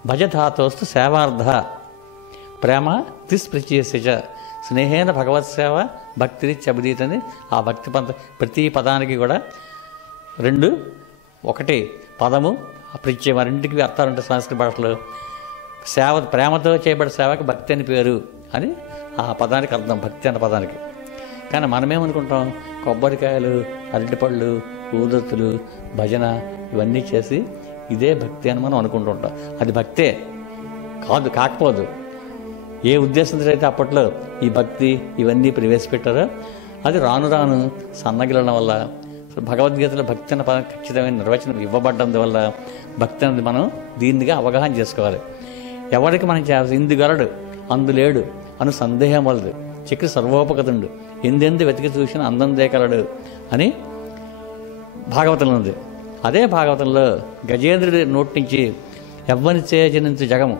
భజధాతోస్తు సేవార్థ ప్రేమ తిస్పృచ్యస స్నేహేన భగవత్ సేవ భక్తి చబదీతని. ఆ భక్తి ప్రతి పదానికి కూడా ఒకటి పదము ప్రత్యయం, రెండింటికి అర్థాలు ఉంటాయి సంస్కృత భాషలో. సేవ ప్రేమతో చేయబడే సేవకి భక్తి అని పేరు అని ఆ పదానికి అర్థం, భక్తి అన్న పదానికి. కానీ మనమేమనుకుంటాం, కొబ్బరికాయలు, అరటిపళ్ళు, ఊదొత్తులు, భజన ఇవన్నీ చేసి ఇదే భక్తి అని మనం అనుకుంటుంటాం. అది భక్తే కాదు, కాకపోదు. ఏ ఉద్దేశంతో అయితే అప్పట్లో ఈ భక్తి ఇవన్నీ ప్రవేశపెట్టారో అది రాను రాను సన్నగిలడం వల్ల భగవద్గీతలో భక్తి అన్న పదం ఖచ్చితమైన నిర్వచనం ఇవ్వబడ్డం వల్ల భక్తి అనేది మనం దీనిగా అవగాహన చేసుకోవాలి. ఎవరికి మనం ఇందుగలడు అందులేడు అను సందేహం వలదు చక్రి సర్వోపగతుండు ఎందెందు వెతికి చూసిన అందందే కలడు అని భాగవతంలో ఉంది. అదే భాగవతంలో గజేంద్రుడి నోటి నుంచి ఎవ్వని చేయజనించు జగము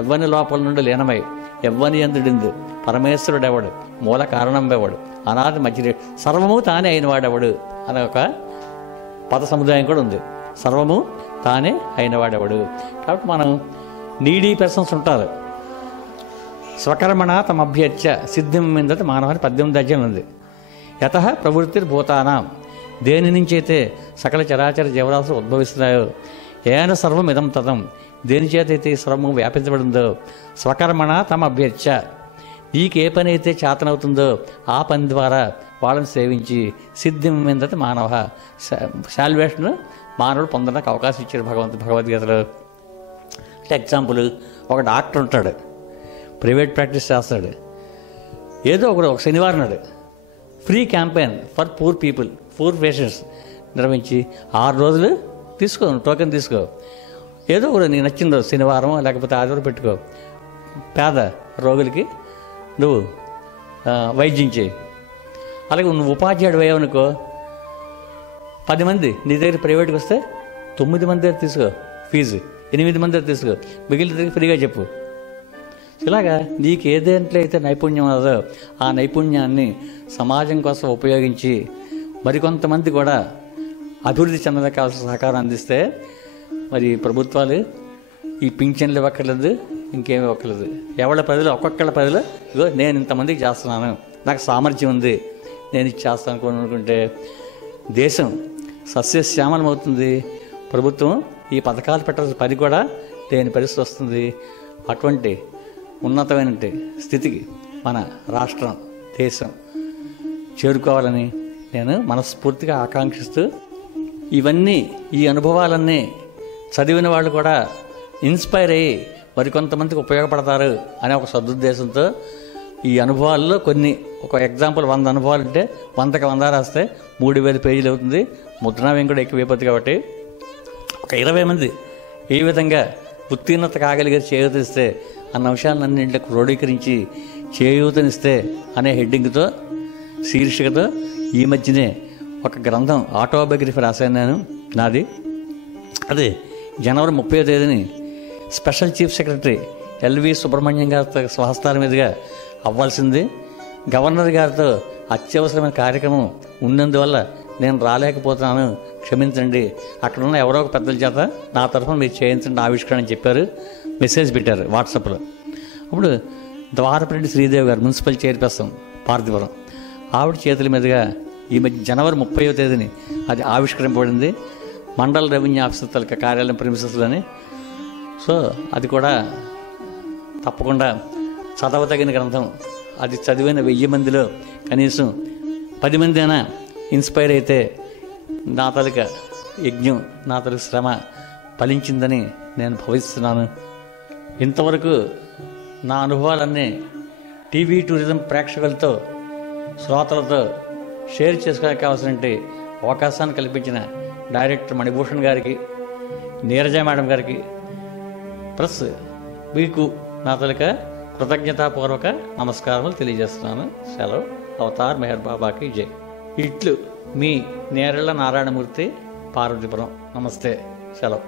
ఎవ్వని లోపల నుండి లీనమై ఎవ్వని ఎందుడిందు పరమేశ్వరుడెవడు మూల కారణం ఎవడు అనాది మధ్య సర్వము తానే అయిన వాడెవడు అనే ఒక పద సముదాయం కూడా ఉంది. సర్వము తానే అయిన వాడెవడు. కాబట్టి మనం నీడీ పర్సన్స్ ఉంటారు. స్వకర్మణ తమ అభ్యర్చ సిద్ధిం విందతి మానవాన్ని 18 అధ్యాయం ఉంది. యత ప్రవృత్తిర్భూతానాం దేని నుంచి అయితే సకల చరాచర జీవరాశులు ఉద్భవిస్తున్నాయో ఏన సర్వం ఇదం తతం దేని చేత అయితే సర్వము వ్యాపించబడిందో స్వకర్మణ తమ అభ్యర్చ నీకు ఏ పని అయితే చేతనవుతుందో ఆ పని ద్వారా వాళ్ళని సేవించి సిద్ధిం విందతి మానవ శాల్వేషన్ మానవుడు పొందడానికి అవకాశం ఇచ్చారు భగవద్గీతలో. ఎగ్జాంపుల్, ఒక డాక్టర్ ఉంటాడు, ప్రైవేట్ ప్రాక్టీస్ చేస్తాడు. ఏదో ఒక శనివారం నాడు free campaign for poor people, poor patients నిర్వహించి 6 రోజులు తీసుకో, టోకెన్ తీసుకో. ఏదో కూడా నీకు నచ్చిందో శనివారం లేకపోతే ఆదివారం పెట్టుకో. పేద రోగులకి నువ్వు వైద్యం చేయి. అలాగే నువ్వు ఉపాధ్యాయుడు అయ్యావనుకో, 10 మంది నీ దగ్గర ప్రైవేట్కి వస్తే 9 మంది దగ్గర తీసుకో ఫీజు, 8 మంది దగ్గర తీసుకో, మిగిలిన దగ్గర ఫ్రీగా చెప్పు. ఇలాగా నీకు ఏదేంట్లో అయితే నైపుణ్యం ఉన్నదో ఆ నైపుణ్యాన్ని సమాజం కోసం ఉపయోగించి మరికొంతమంది కూడా అభివృద్ధి చెందడానికి కావాల్సిన సహకారం అందిస్తే మరి ప్రభుత్వాలు ఈ పింఛన్లు ఇవ్వక్కర్లేదు, ఇంకేమి ఇవ్వక్కర్లేదు. ఒక్కొక్కళ్ళ ప్రజలు ఇగో నేను ఇంతమందికి చేస్తున్నాను, నాకు సామర్థ్యం ఉంది, నేను ఇది చేస్తాను అనుకుంటే దేశం సస్యశ్యామలం అవుతుంది. ప్రభుత్వం ఈ పథకాలు పెట్టాల్సిన పని కూడా లేని పరిస్థితి వస్తుంది. అటువంటి ఉన్నతమైన స్థితికి మన రాష్ట్రం, దేశం చేరుకోవాలని నేను మనస్ఫూర్తిగా ఆకాంక్షిస్తూ ఈ అనుభవాలన్నీ చదివిన వాళ్ళు కూడా ఇన్స్పైర్ అయ్యి మరికొంతమందికి ఉపయోగపడతారు అనే ఒక సదుద్దేశంతో ఈ అనుభవాల్లో ఒక ఎగ్జాంపుల్ 100 అనుభవాలు ఉంటే 100కి 100 రాస్తే 3000 పేజీలు అవుతుంది. ముద్రణావ్యం కూడా ఎక్కువైపోతుంది. కాబట్టి ఒక 20 మంది ఏ విధంగా ఉత్తీర్ణత కాగలిగారు చేయూతనిస్తే అన్న అంశాలన్నింటిలో క్రోడీకరించి చేయూతనిస్తే అనే హెడ్డింగ్తో శీర్షికతో ఈ మధ్యనే ఒక గ్రంథం ఆటోబయోగ్రఫీ రాశాను నేను, నాది. అది జనవరి 30వ తేదీని special chief secretary L V Subrahmanyam గారితో స్వహస్తాల మీదుగా అవ్వాల్సింది. గవర్నర్ గారితో అత్యవసరమైన కార్యక్రమం ఉన్నందువల్ల నేను రాలేకపోతున్నాను, క్షమించండి. అక్కడున్న ఎవరో ఒక పెద్దల చేత నా తరఫున మీరు చేయించండి ఆవిష్కరణ అని చెప్పారు. మెసేజ్ పెట్టారు వాట్సాప్లో. అప్పుడు ద్వారపరెడ్డి శ్రీదేవి గారు, మున్సిపల్ చైర్పర్సన్ పార్థిపురం, ఆవిడ చేతుల మీదుగా ఈ మధ్య జనవరి 30వ తేదీని అది ఆవిష్కరింపబడింది మండల రెవెన్యూ ఆఫీసర్ తాలూకా కార్యాలయం ప్రిమిసెస్లోని. సో అది కూడా తప్పకుండా చదవతగిన గ్రంథం. అది చదివిన 1000 మందిలో కనీసం 10 మంది అయినా ఇన్స్పైర్ అయితే నా తాలూకా యజ్ఞం, నా తాలూకా శ్రమ ఫలించిందని నేను భావిస్తున్నాను. ఇంతవరకు నా అనుభవాలన్నీ టీవీ టూరిజం ప్రేక్షకులతో, శ్రోతలతో షేర్ చేసుకోవడానికి అవసరమైన అవకాశాన్ని కల్పించిన డైరెక్టర్ మణిభూషణ్ గారికి, నీరజ మేడం గారికి, ప్లస్ మీకు నా తాలూకా కృతజ్ఞతాపూర్వక నమస్కారములు తెలియజేస్తున్నాను. సెలవు. అవతార్ మెహర్ బాబాకి జై. ఇట్లు మీ నేరెళ్ళ నారాయణమూర్తి, పార్వతీపురం. నమస్తే. సెలవు.